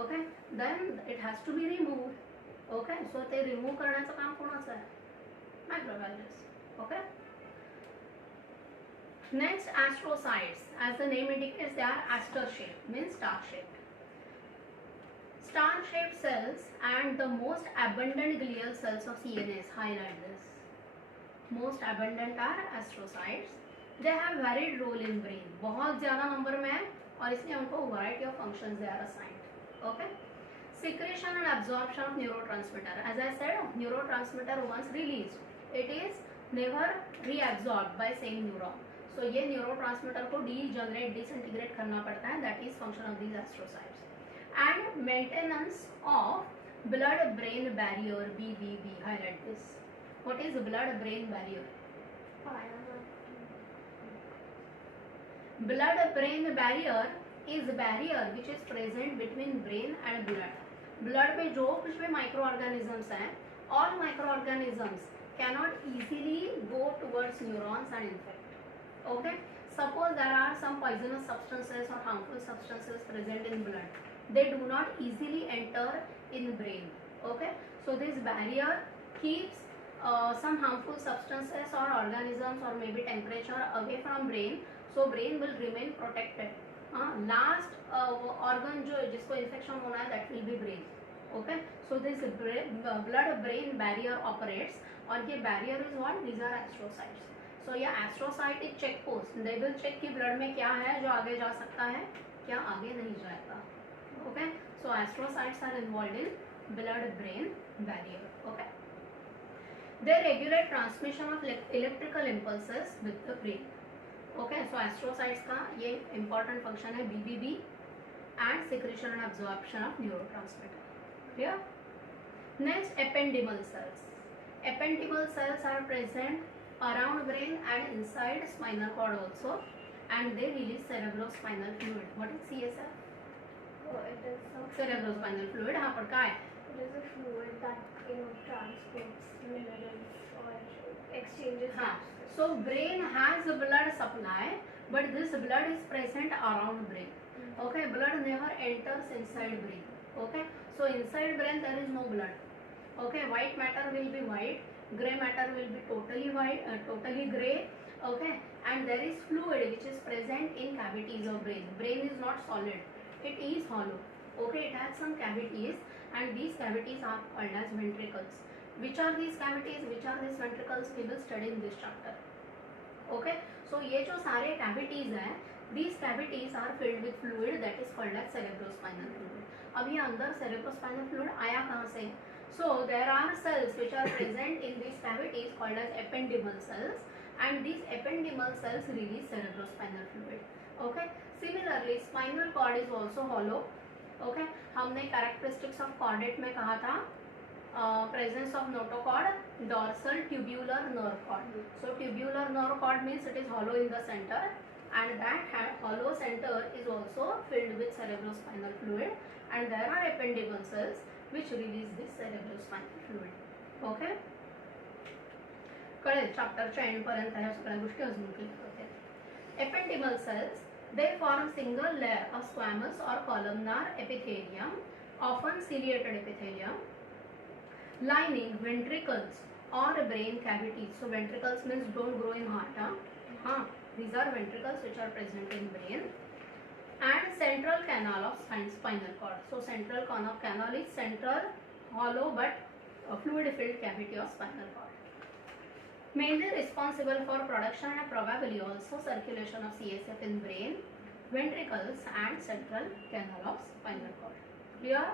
okay, then it has to be removed. Okay, so ते रिमूव्ह करण्याचं काम कोणाचं आहे? Microphages. Okay. Next, astrocytes. As the name indicates, they are aster shaped, means star shaped. Star shaped cells and the most abundant glial cells of CNS. Highlight this. Most abundant are astrocytes. They have varied role in brain. बहुत ज़्यादा number में है और इसलिए उनको variety of functions they are assigned. Okay. Secretion and absorption of neurotransmitter. As I said, neurotransmitter once released, it is never reabsorbed by same neuron. So ये neurotransmitter को degenerate disintegrate करना पड़ता है. That is function of these astrocytes. And maintenance of blood brain barrier, BBB. Highlight this. What is blood brain barrier? Blood brain barrier is barrier which is present between brain and blood. Blood में जो कुछ भी micro organisms हैं, all microorganisms cannot easily go towards neurons and infect. Okay, suppose there are some poisonous substances or harmful substances present in blood, they do not easily enter in brain. Okay, so this barrier keeps some harmful substances or organisms or maybe temperature away from brain, so brain will remain protected. Last organ जो जिसको infection होना है, that will be brain. Okay, so this blood brain barrier operates, और ये barrier is what? These are astrocytes. So ये astrocyte एक check post, they will check कि blood में क्या है जो आगे जा सकता है, क्या आगे नहीं जाएगा. Okay, so astrocytes are involved in blood brain barrier. Okay, they regulate transmission of electrical impulses with the brain. Okay, so astrocytes का ये important function है BBB and secretion and absorption of neurotransmitter. Clear? Next, ependymal cells. Ependymal cells are present around brain and inside spinal cord also, and they release cerebrospinal fluid. What is CSF? Oh, it is some Cerebrospinal fluid. हाँ, पर क्या है? it is a fluid that transports minerals or exchanges हाँ, gases. so brain has a blood supply, but this blood is present around brain. Okay, blood never enters inside brain. Okay, so inside brain there is no blood. Okay, white matter will be white, gray matter will be totally white, totally gray. Okay, and there is fluid which is present in cavities of brain. Brain is not solid, it is hollow. Okay, it has some cavities, and these cavities are called as ventricles. Which are these cavities, which are these ventricles, we will study in this chapter. Okay, so ये जो सारे cavities हैं, these cavities are filled with fluid that is called as cerebrospinal fluid. अब ये अंदर cerebrospinal fluid आया कहाँ से? So there are cells which are present in these cavities called as ependymal cells, and these ependymal cells release cerebrospinal fluid. Okay, similarly spinal cord is also hollow. Okay, हमने characteristics of chordate में कहा था presence of notochord, dorsal tubular nerve cord. So tubular nerve cord means it is hollow in the center, and that hollow center is also filled with cerebrospinal fluid, and there are ependymal cells which release this cerebrospinal fluid. Okay, कळेल चॅप्टरच्या and पर्यंत ह्या सगळ्या गोष्टी अजून clear होतील. Ependymal cells, they form single layer of squamous or columnar epithelium, often ciliated epithelium, lining ventricles or brain cavities. So ventricles means don't grow in heart. These are ventricles which are present in brain, and central canal of spinal cord. So central canal is central hollow but fluid filled cavity of spinal cord. Mainly responsible for production and probably also circulation of CSF in brain, ventricles and central canal of spinal cord. Clear?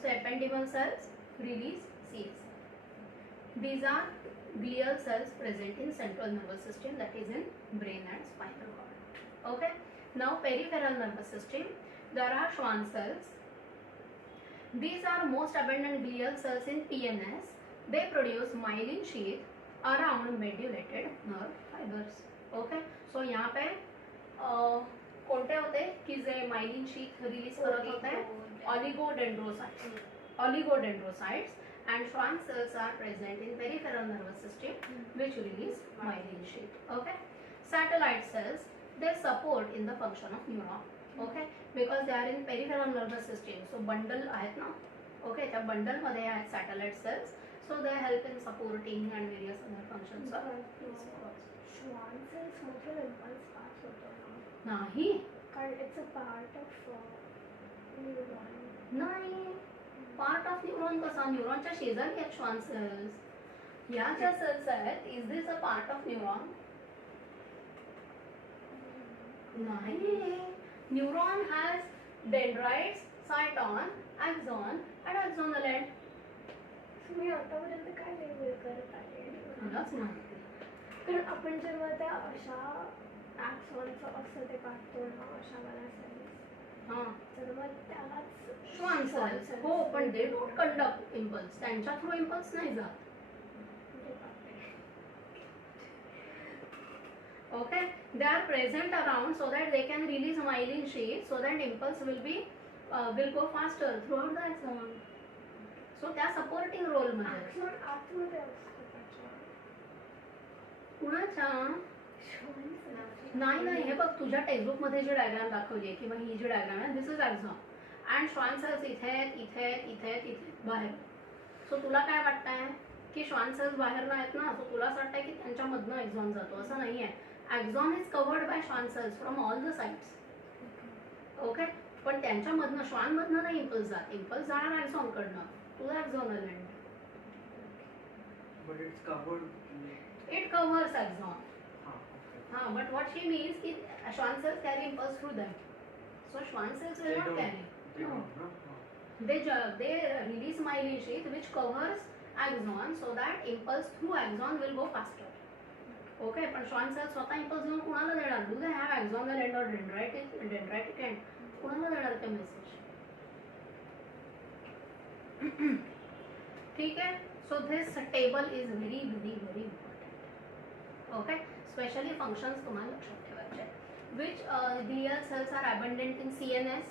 So ependymal cells release CSF. These are glial cells present in central nervous system, that is in brain and spinal cord. Okay. Now peripheral nervous system, there are Schwann cells. These are most abundant glial cells in PNS. They produce myelin sheath around medullated nerve fibers. Okay, so यहाँ पे कोणते होते की जे myelin sheath release करत होते oligodendrocytes, and Schwann cells are present in peripheral nervous system which release myelin sheath. Okay, satellite cells, they support in the function of neuron. Okay, because they are in peripheral nervous system, so bundle आहेत ना. Okay, त्या bundle मध्ये आहेत satellite cells, so they help in supporting and various other functions of Schwann cells motor impulse path होतो ना. नाही कारण it's a part of neuron. नाही, पार्ट ऑफ न्यूरॉन कसा? न्यूरॉनच्या शेजारी आहेत Schwann cells. या ज्या cells आहेत, is this a part of neuron? नाही. Neuron has dendrites, cyton, axon and axonal end. मी आतापर्यंत काय लेबल करत आहे? मलाच माहिती. कारण आपण जेव्हा त्या अशा ॲक्सॉनचं असं ते काढतो ना, अशा मला सेल्स, तर मग त्यालाच Schwann cells. हो, पण they don't conduct impulse. त्यांच्या थ्रू impulse नाही जात. Okay, they are present around so that they can release myelin sheath, so that impulse will go faster throughout the axon. So त्या supporting role मध्ये. ॲक्सॉन आतमध्ये असतो त्याच्या. कुणाच्या? Schwann cells. नाही, हे बघ तुझ्या टेक्स्टबुक मध्ये जी डायग्राम दाखवली आहे किंवा ही जी डायग्राम आहे, this is axon, and Schwann cells इथे बाहेर. सो तुला काय वाटतंय की Schwann cells बाहेर नाहीत ना, सो तुला असं वाटतंय की त्यांच्यामधनं एक्झॉन जातो, असं नाहीये. Axon is covered by Schwann cells from all the sides. Okay, पण त्यांच्यामधनं Schwann मधनं नाही impulse जात, impulse जाणार axon कडनं to the axonal end. But it's covered. It covers axon. Okay. But what she means is Schwann cells carry impulse through them. So Schwann cells will not carry. They No. don't, no? They release myelin sheath which covers axon so that impulse through axon will go faster. Okay, पण Schwann cells स्वतः impulse घेऊन कुणाला देणार? Do they have axonal end or dendritic end? कुणाला देणार ते message? ठीक है. So this table is very important. Okay, especially functions तुम्हाला लक्षात ठेवायचे. Which glial cells are abundant in CNS?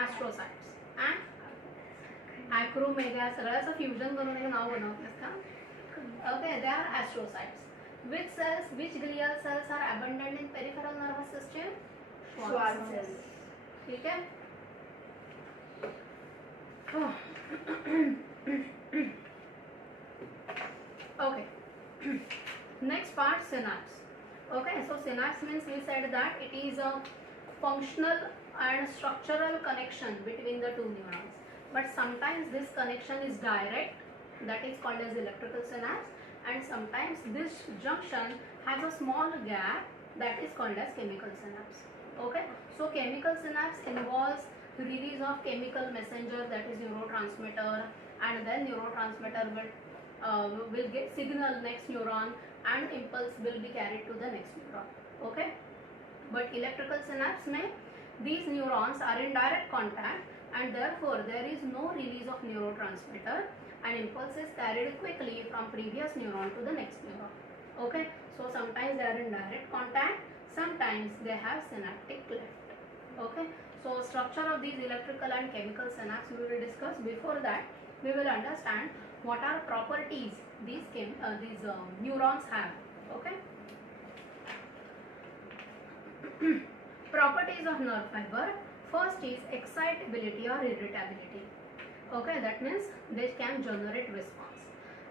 Astrocytes and acromegalia. सगळ्याचं फ्युजन करून एक नाव बनवतेस का? Okay, they are astrocytes. Which glial cells are abundant in peripheral nervous system? Schwann cells. ठीक है. Okay. Next part, synapse. Okay, so synapse means we said that it is a functional and structural connection between the two neurons. But sometimes this connection is direct, that is called as electrical synapse, and sometimes this junction has a small gap, that is called as chemical synapse. Okay, so chemical synapse involves release of chemical messenger, that is neurotransmitter, and then neurotransmitter will get signal next neuron, and impulse will be carried to the next neuron. Okay, but electrical synapse mein these neurons are in direct contact, and therefore there is no release of neurotransmitter, and impulse is carried quickly from previous neuron to the next neuron. Okay, so sometimes they are in direct contact, sometimes they have synaptic cleft. Okay, so structure of these electrical and chemical synapse we will discuss. Before that, we will understand what are properties these neurons have. Okay. Properties of nerve fiber. First is excitability or irritability. Okay, that means they can generate response.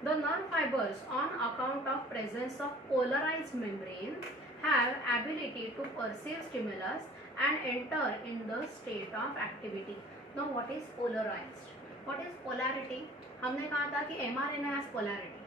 The nerve fibers, on account of presence of polarized membrane, have ability to perceive stimulus and enter in the state of activity. Now, what is polarized? What is polarity? हमने कहा था कि mRNA has polarity,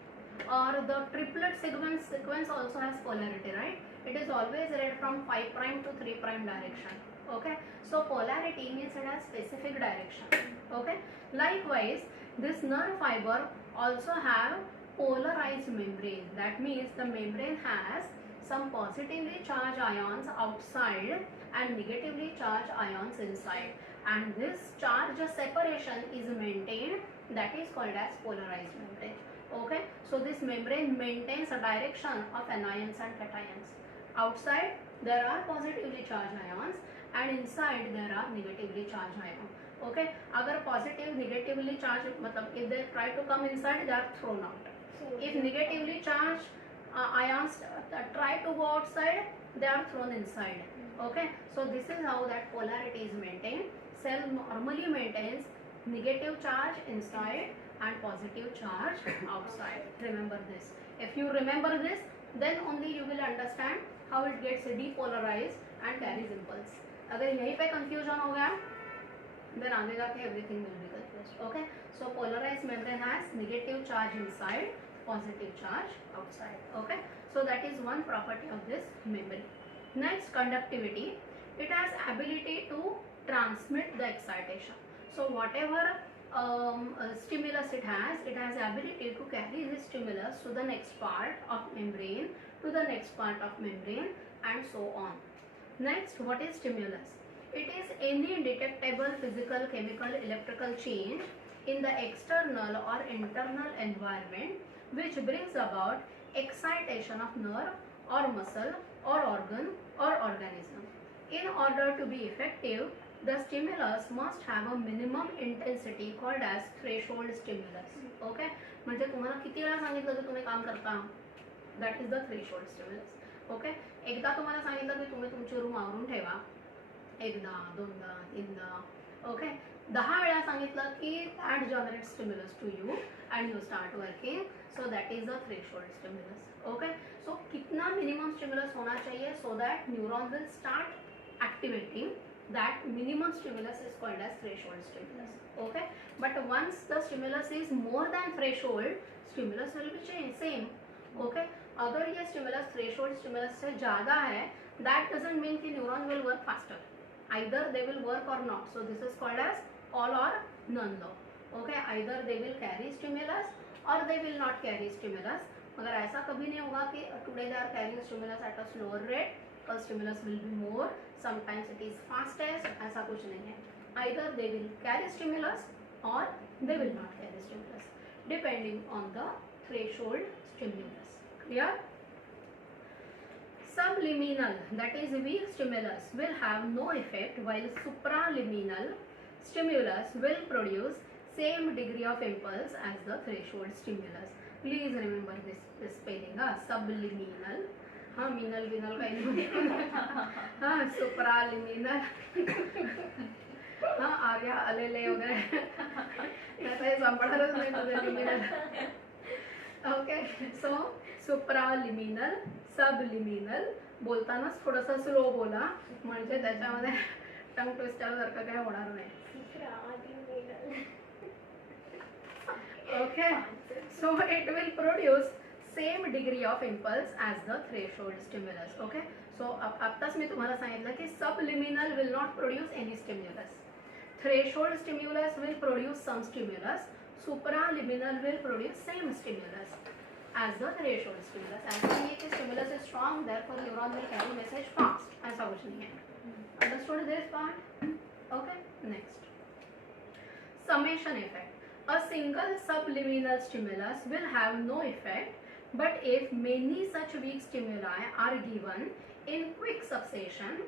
or the triplet sequence also has polarity, right? It is always read from 5' to 3' direction. Okay, so polarity means it has specific direction. Okay, likewise this nerve fiber also have polarized membrane. That means the membrane has some positively charged ions outside and negatively charged ions inside, and this charge separation is maintained, that is called as polarized membrane. Okay, so this membrane maintains a direction of anions and cations. Outside there are positively charged ions, and inside there are negatively charged ions. Okay, अगर positive negatively charged मतलब if they try to come inside, they are thrown out. If negatively charged ions try to go outside, they are thrown inside. Okay, so this is how that polarity is maintained. Cell normally maintains negative charge inside and positive charge outside. Remember this. If you remember this, then only you will understand how it gets depolarized and carries impulse. अगर यहीं पे confusion हो गया, then आगे जाके everything will be confused. Okay, so polarized membrane has negative charge inside, positive charge outside. Okay, so that is one property of this membrane. Next, conductivity. It has ability to transmit the excitation. So whatever stimulus it has ability to carry this stimulus to the next part of membrane, to the next part of membrane, and so on. Next, what is stimulus? It is any detectable physical, chemical, electrical change in the external or internal environment which brings about excitation of nerve or muscle or organ or organism. In order to be effective, the stimulus must have a minimum intensity called as threshold stimulus. Okay, म्हणजे तुम्हाला किती वेळा सांगितलं की तुम्ही काम करता, that is the threshold stimulus. Okay, एकदा तुम्हाला सांगितलं की तुम्ही तुमची रूम आवरून ठेवा, एकदा दोनदा तीनदा. ओके, 10 वेळा सांगितलं की that generates stimulus to you and you start working, so that is the threshold stimulus. Okay, so कितना minimum stimulus होना चाहिए so that neuron will start activating. That minimum stimulus is called as threshold stimulus. Okay, but once the stimulus is more than threshold, stimulus will be changed same. Okay, अगर ये stimulus threshold stimulus से ज़्यादा है, that doesn't mean कि neuron will work faster. Either they will work or not. So this is called as all or none law. Okay, either they will carry stimulus or they will not carry stimulus. मगर ऐसा कभी नहीं होगा कि today they are carrying stimulus at a slower rate, because stimulus will be more. Sometimes it is fastest. ऐसा कुछ नहीं है. Either they will carry stimulus or they will not carry stimulus, depending on the threshold stimulus. Clear? Subliminal, that is weak stimulus, will have no effect, while supraliminal stimulus will produce same degree of impulse as the threshold stimulus. Please remember this spelling. Subliminal, हाँ minal का हाँ supraliminal. हा आर्या आलेले वगैरे आता हे सांभाळणारच नाही तुझे liminal. Okay so supraliminal, subliminal. बोलतानाच थोडंसं स्लो बोला म्हणजे त्याच्यामध्ये टंग ट्विस्टर सारखं काय होणार नाही. Okay, so it will produce same degree of impulse as the threshold stimulus. Okay, so आत्ताच मी तुम्हाला सांगितलं की subliminal will not produce any stimulus. Threshold stimulus will produce some stimulus. Supraliminal will produce same stimulus as the threshold stimulus. ऐसा नहीं है कि stimulus is strong, therefore neuron will carry message fast. ऐसा कुछ नहीं है. Understood this part? Okay, next. Summation effect. A single subliminal stimulus will have no effect, but if many such weak stimuli are given in quick succession,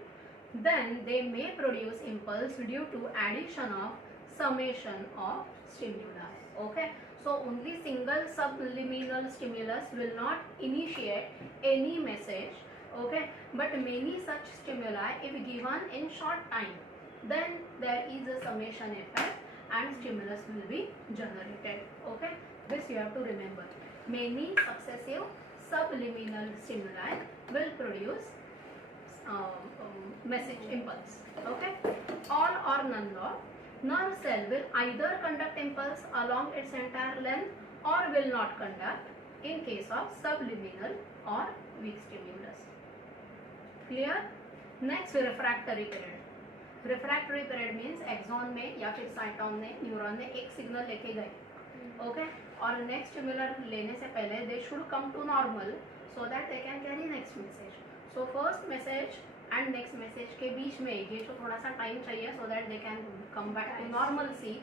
then they may produce impulse due to addition of summation of stimuli. Okay, so only single subliminal stimulus will not initiate any message. Okay, but many such stimuli, if given in short time, then there is a summation effect and stimulus will be generated. Okay, this you have to remember. Many successive subliminal stimuli will produce message impulse. Okay, all or none law. Nerve cell will either conduct impulse along its entire length or will not conduct in case of subliminal or weak stimulus. Clear? Next, refractory period. Refractory period means axon में या फिर cyton ने neuron ने एक signal लेके गए. Okay, और next स्टिमुलर लेने से पहले they should come to normal so that they can carry next message. So first message and next message के बीच में ये जो थोड़ा सा टाइम चाहिए so that they can come back to normal see,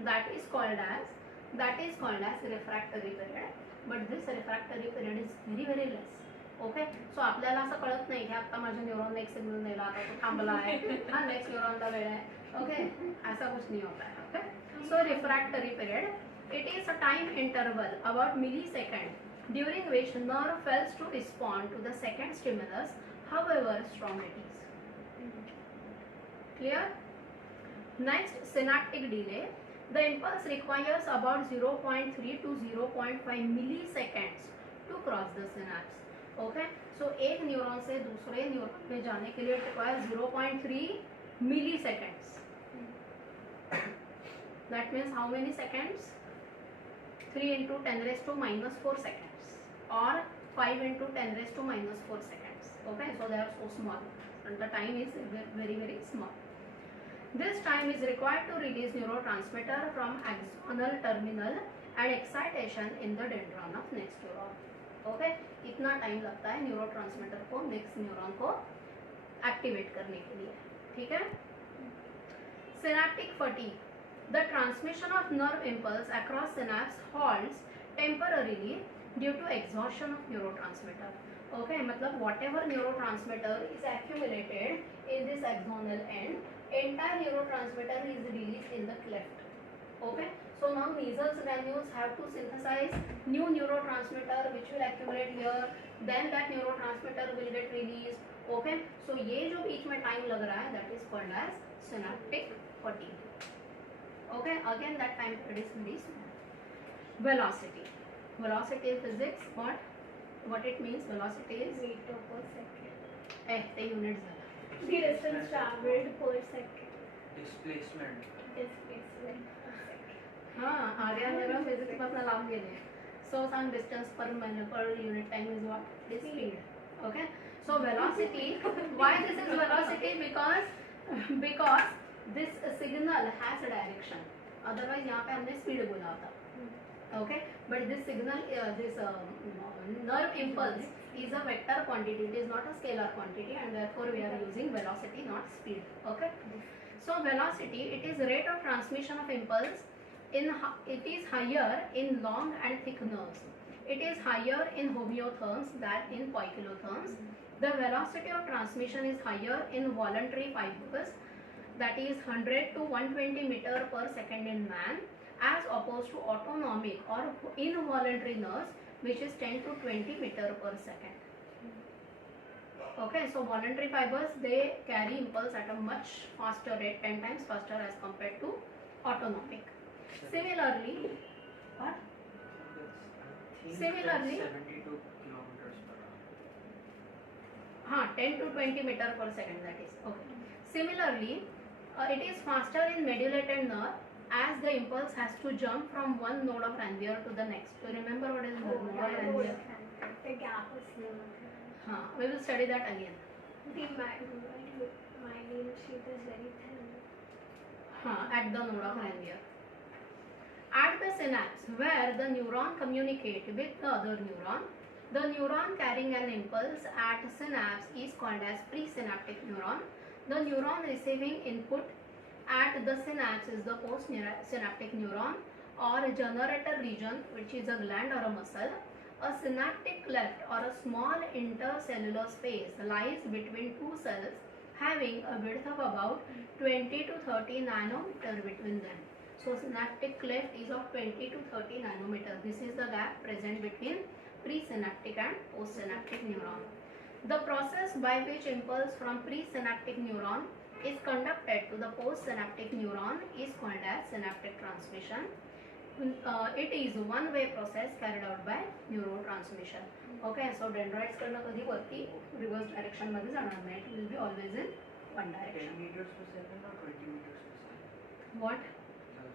that is called as refractory period. But this refractory period is very less. Okay, so आपल्याला असं कळत नाही की आता माझ्या न्यूरॉन एक सिग्नल दिला, आता तो थांबला आहे, हा नेक्स्ट न्यूरॉनला वेळ आहे. ओके, ऐसा कुछ नहीं होता है. Okay, so refractory period it is a time interval about millisecond during which nerve fails to respond to the second stimulus however strong it is. Clear? Next, synaptic delay. The impulse requires about 0.3 to 0.5 milliseconds to cross the synapse. Okay, so एक neuron से दूसरे neuron में जाने के लिए require 0.3 milliseconds. That means how many seconds? 3 into 10 raised to minus 4 seconds or 5 into 10 raised to minus 4 seconds. Okay, so they are so small and the time is very small. This time is required to release neurotransmitter from axonal terminal and excitation in the dendron of next neuron. Okay, इतना time लगता है neurotransmitter को next neuron को activate करने के लिए. ठीक है. Synaptic fatigue. The transmission of nerve impulse across synapse halts temporarily due to exhaustion of neurotransmitter. Okay, मतलब whatever neurotransmitter is accumulated in this axonal end, entire neurotransmitter is released in the cleft. Okay, so now nasal granules have to synthesize new neurotransmitter which will accumulate here, then that neurotransmitter will get released. Okay, so ये जो बीच में time लग रहा है that is called as synaptic fatigue. Okay, again that time period is very small. Velocity. Velocity in physics, what it means? Velocity is meter per second. ते units झाला. The distance traveled per second. Displacement. Displacement. हाँ, आर्या मेरा physics पासून लांब गेले. सो सांग distance per unit time is what? Is speed. Okay, so velocity. Why this is velocity? Because this signal has direction. Otherwise यहाँ पे हमने स्पीड बोला होता. Okay, but this signal, this nerve impulse is a vector quantity, it is not a scalar quantity, and therefore we are using velocity, not speed. Okay, so velocity, it is rate of transmission of impulse. It is higher in long and thick nerves. It is higher in homeotherms than in poikilotherms. The velocity of transmission is higher in voluntary fibers, that is 100 to 120 meter per second in man, as opposed to autonomic or involuntary nerves, which is 10 to 20 meter per second. Okay, so voluntary fibers, they carry impulse at a much faster rate, 10 times faster as compared to autonomic. Similarly, what? Similarly, 72 kilometers per hour. 10 to 20 meter per second, that is. Okay. Similarly, it is faster in medulated nerve as the impulse has to jump from one node of Ranvier to the next. So remember what is node of Ranvier? The gap is smaller. We will study that again. The myelin sheet is very thin. At the node of Ranvier. At the synapse where the neuron communicate with the other neuron, the neuron carrying an impulse at synapse is called as presynaptic neuron. The neuron receiving input at the synapse is the postsynaptic neuron or generator region, which is a gland or a muscle. A synaptic cleft or a small intercellular space lies between two cells having a width of about 20 to 30 nanometer between them. So synaptic cleft is of 20 to 30 nanometer. This is the gap present between presynaptic and postsynaptic neuron. The process by which impulse from presynaptic neuron is conducted to the postsynaptic neuron is called as synaptic transmission. It is one-way process carried out by neurotransmission. Okay, so dendrites कडनं कधी वरती reverse direction मध्ये जाणार नाही. It will be always in one 10 direction. meters per second or 20 meters per second? What?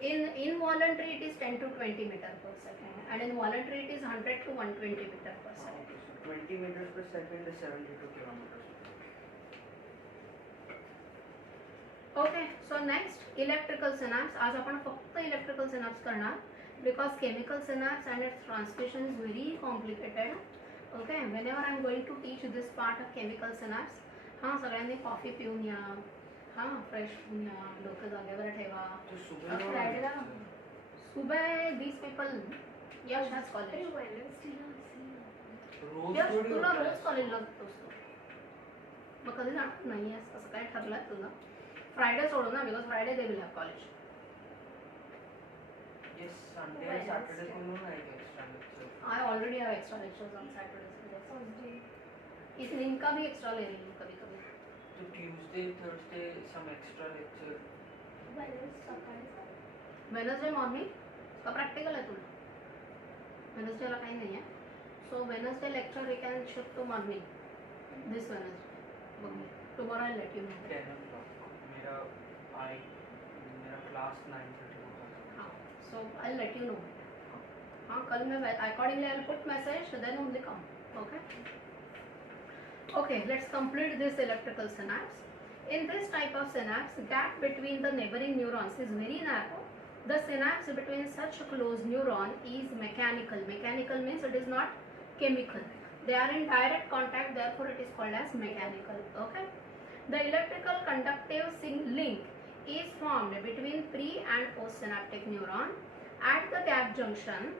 In involuntary it is 10 to 20 meter per second, and in voluntary it is 100 to 120 meter per second. Okay, so 20 meters per second is 72 kilometers per hour. Okay, so next electrical synapse. आज आपण फक्त electrical synapse करणार because chemical synapse and its transmission is very complicated. Okay, whenever I am going to teach this part of chemical synapse, सगळ्यांनी coffee पिऊन या, fresh होऊन या, डोकं जागेवर ठेवा. तो सुबह Friday ला सुबह these people Yash has Every college. Wednesday ना रोज यश थोडी तुला होता रोज है. कॉलेजला जातोस तू. मग कधी जाणार नाही आहेस असं काय ठरलंय तुझं? फ्रायडे सोडू ना, because Friday they will have college. Yes, Sunday and Saturday को ना एक extra lecture. I already have extra lectures on Saturdays. Thursday. इनका भी एक्स्ट्रा ले रही हूँ कभी कभी. तो Tuesday, Thursday some extra lecture. Wednesday सकाळी. वेनसडे मॉर्निंग का प्रॅक्टिकल आहे तुला? वेनसडेला काही नाही आहे. So Wednesday lecture we can shift to morning this Wednesday. बघू tomorrow I let you know. 10 o'clock. मेरा क्लास 9:30 को था. हाँ, so I let you know. हाँ, कल मैं accordingly I put message then only come. Okay. Okay, let's complete this electrical synapse. In this type of synapse, gap between the neighboring neurons is very narrow. The synapse between such close neuron is mechanical. Mechanical means it is not chemical. They are in direct contact, therefore it is called as mechanical. Okay. The electrical conductive link is formed between pre and postsynaptic neuron. At the gap junction,